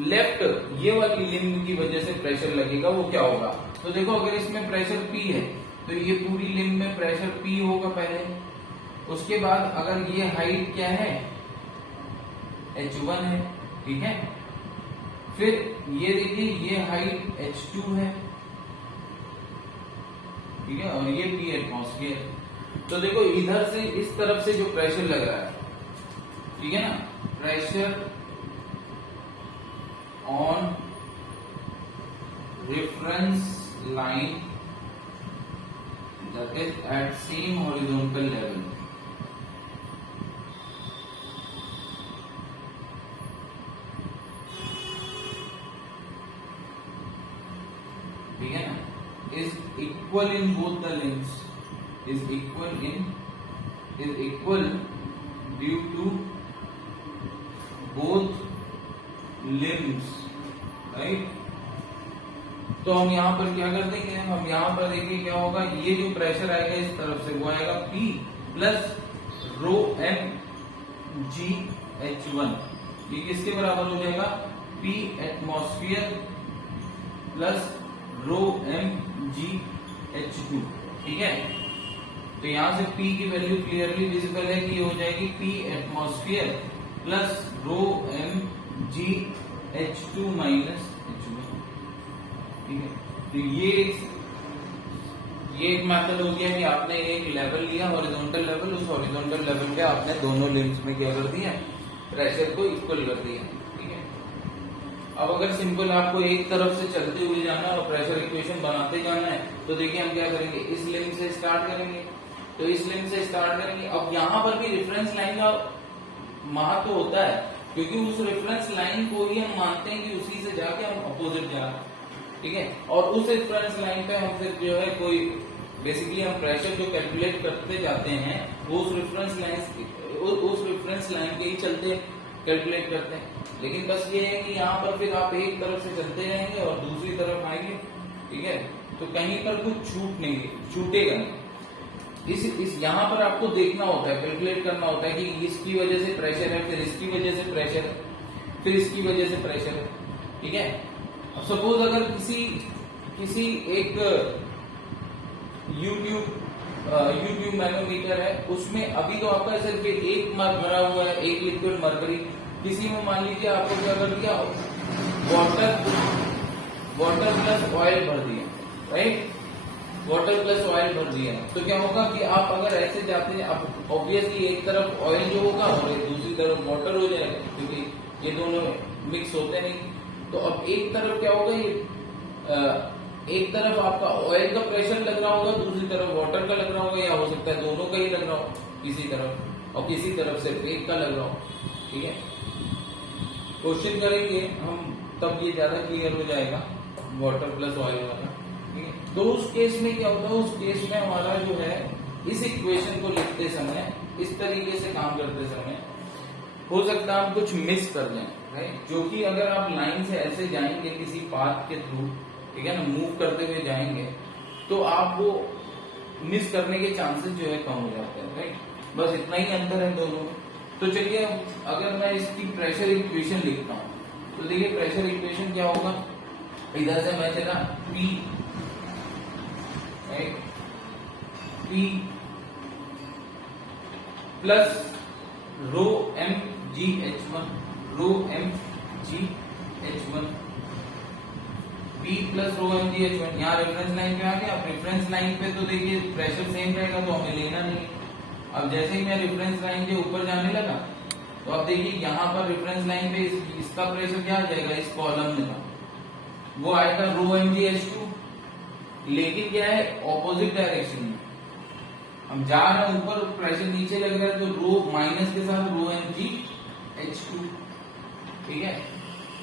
लेफ्ट ये वाली लिम्ब की वजह से प्रेशर लगेगा वो क्या होगा, तो देखो अगर इसमें प्रेशर P है तो ये पूरी लिम्ब में प्रेशर P होगा पहले, उसके बाद अगर ये हाइट क्या है, H1 है, ठीक है। फिर ये देखिए ये हाइट H2 है, ठीक है, और ये P एटमॉस्फेयर। तो देखो इधर से इस तरफ से जो प्रेशर लग रहा है, ठीक है ना, pressure on reference line that is at same horizontal level, ठीक है ना, is equal in both the limbs, is equal due to both limbs, right, तो हम यहाँ पर क्या कर देंगे, हम यहाँ पर देखिए क्या होगा, ये जो प्रेशर आएगा इस तरफ से वो आएगा P plus rho M G H1, ये किसके बराबर हो जाएगा, P atmosphere plus rho M g H2, ठीक है। तो यहां से P की वैल्यू क्लियरली विजिबल है कि हो जाएगी P atmosphere plus rho M g H2 minus H1, ठीक है। तो ये एक मेथड हो गया कि आपने एक लेवल लिया हॉरिजॉन्टल लेवल, उस हॉरिजॉन्टल लेवल पे आपने दोनों लिम्स में क्या कर दिया, प्रेशर को इक्वल कर दिया, ठीक है। अब अगर सिंपल आपको एक तरफ से चलते हुए जाना और प्रेशर इक्वेशन बनाते जाना है, तो देखिए हम क्या करेंगे, इस लिम्ब से स्टार्ट करेंगे, तो इस लिम्ब से स्टार्ट करेंगे। अब यहाँ पर भी रेफरेंस लाइन का महत्व होता है, क्योंकि उस रेफरेंस लाइन को ही हम मानते हैं कि उसी से जाके हम अपोजिट जा रहे हैं, ठीक है। और उस रेफरेंस लाइन पे हम फिर जो है कोई बेसिकली हम प्रेशर जो कैलकुलेट करते जाते हैं वो उस रेफरेंस लाइन के ही चलते कैलकुलेट करते हैं। लेकिन बस ये है कि यहाँ पर फिर आप एक तरफ से चलते रहेंगे और दूसरी तरफ आएंगे, ठीक है, तो कहीं पर कुछ छूटेगा नहीं। इस यहाँ पर आपको देखना होता है, कैलकुलेट करना होता है कि इसकी वजह से प्रेशर है, फिर इसकी वजह से प्रेशर है, फिर इसकी वजह से प्रेशर है, ठीक है। अब सपोज अगर किसी एक यूट्यूब मैनोमीटर है, उसमें अभी तो आपका सिर्फ एक मार्क भरा हुआ है, एक लिक्विड मरकरी, किसी में मान लीजिए आपको क्या कर दिया, वाटर प्लस ऑयल भर दिया, राइट, वाटर प्लस ऑयल भर दिया, तो क्या होगा कि आप अगर ऐसे जाते हैं, अब ऑब्वियसली एक तरफ ऑयल जो होगा और दूसरी तरफ वाटर हो जाएगा, क्योंकि ये दोनों मिक्स होते नहीं। तो अब एक तरफ क्या होगा, ये एक तरफ आपका ऑयल का प्रेशर लग रहा होगा, दूसरी तरफ वाटर का लग रहा होगा, या हो सकता है दोनों का ही लग रहा हो किसी तरफ, और किसी तरफ सिर्फ एक का लग रहा हो, ठीक है। क्वेश्चन करेंगे हम तब ये ज्यादा क्लियर हो जाएगा, वाटर प्लस ऑयल वाला, ठीक है। तो उस केस में क्या होता है, उस केस में हमारा जो है इस इक्वेशन को लिखते समय, इस तरीके से काम करते समय हो सकता है हम कुछ मिस कर जाएं, राइट, जो कि अगर आप लाइन से ऐसे जाएंगे किसी पाथ के थ्रू, ठीक है ना, मूव करते हुए जाएंगे, तो आप वो मिस करने के चांसेस जो है कम हो जाते हैं, राइट। बस इतना ही अंतर है दोनों में। तो चलिए अगर मैं इसकी प्रेशर इक्वेशन लिखता हूँ, तो देखिए प्रेशर इक्वेशन क्या होगा, इधर से मैं चला P, right, P plus rho M G H1, rho M G H1, P plus rho M G H1, यहाँ रेफरेंस लाइन पे आ गया। रेफरेंस लाइन पे तो देखिए प्रेशर सेम रहेगा, तो हमें लेना नहीं। अब जैसे ही मैं रेफरेंस लाइन के ऊपर जाने लगा, तो अब देखिए यहाँ पर रेफरेंस लाइन पे इसका प्रेशर क्या आ जाएगा, इस कॉलम में था वो आएगा रो एम जी H2, लेकिन क्या है ऑपोजिट डायरेक्शन में हम जा रहे हैं, ऊपर प्रेशर नीचे लग रहा है, तो रो माइनस के साथ रो एम जी H2, ठीक है।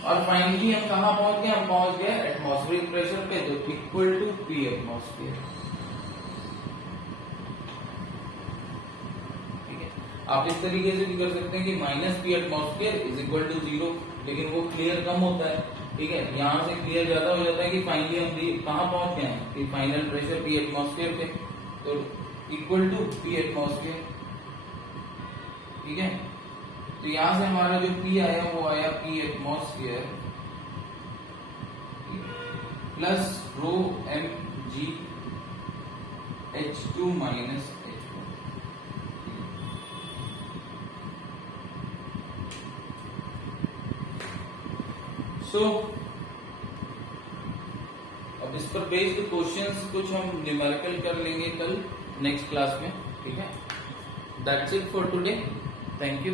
और फाइनली हम कहा पहुंच गए, हम पहुंच गए एटमॉस्फेरिक प्रेशर पे, जो इक्वल टू P एटमॉस्फेयर, ठीक है। आप इस तरीके से भी कर सकते हैं कि minus P atmosphere is equal to 0, लेकिन वो क्लियर कम होता है, ठीक है। यहाँ से क्लियर ज्यादा हो जाता है कि फाइनली हम कहाँ पहुंच गए हैं, कि फाइनल प्रेशर P एटमॉस्फेयर पे, तो इक्वल टू P एटमॉस्फेयर, ठीक है। तो यहां से हमारा जो P आया वो आया P atmosphere plus rho M g H2 minus H1। So अब इस पर बेस्ड क्वेश्चंस कुछ हम न्यूमेरिकल कर लेंगे कल नेक्स्ट क्लास में, ठीक है। That's it for today, thank you.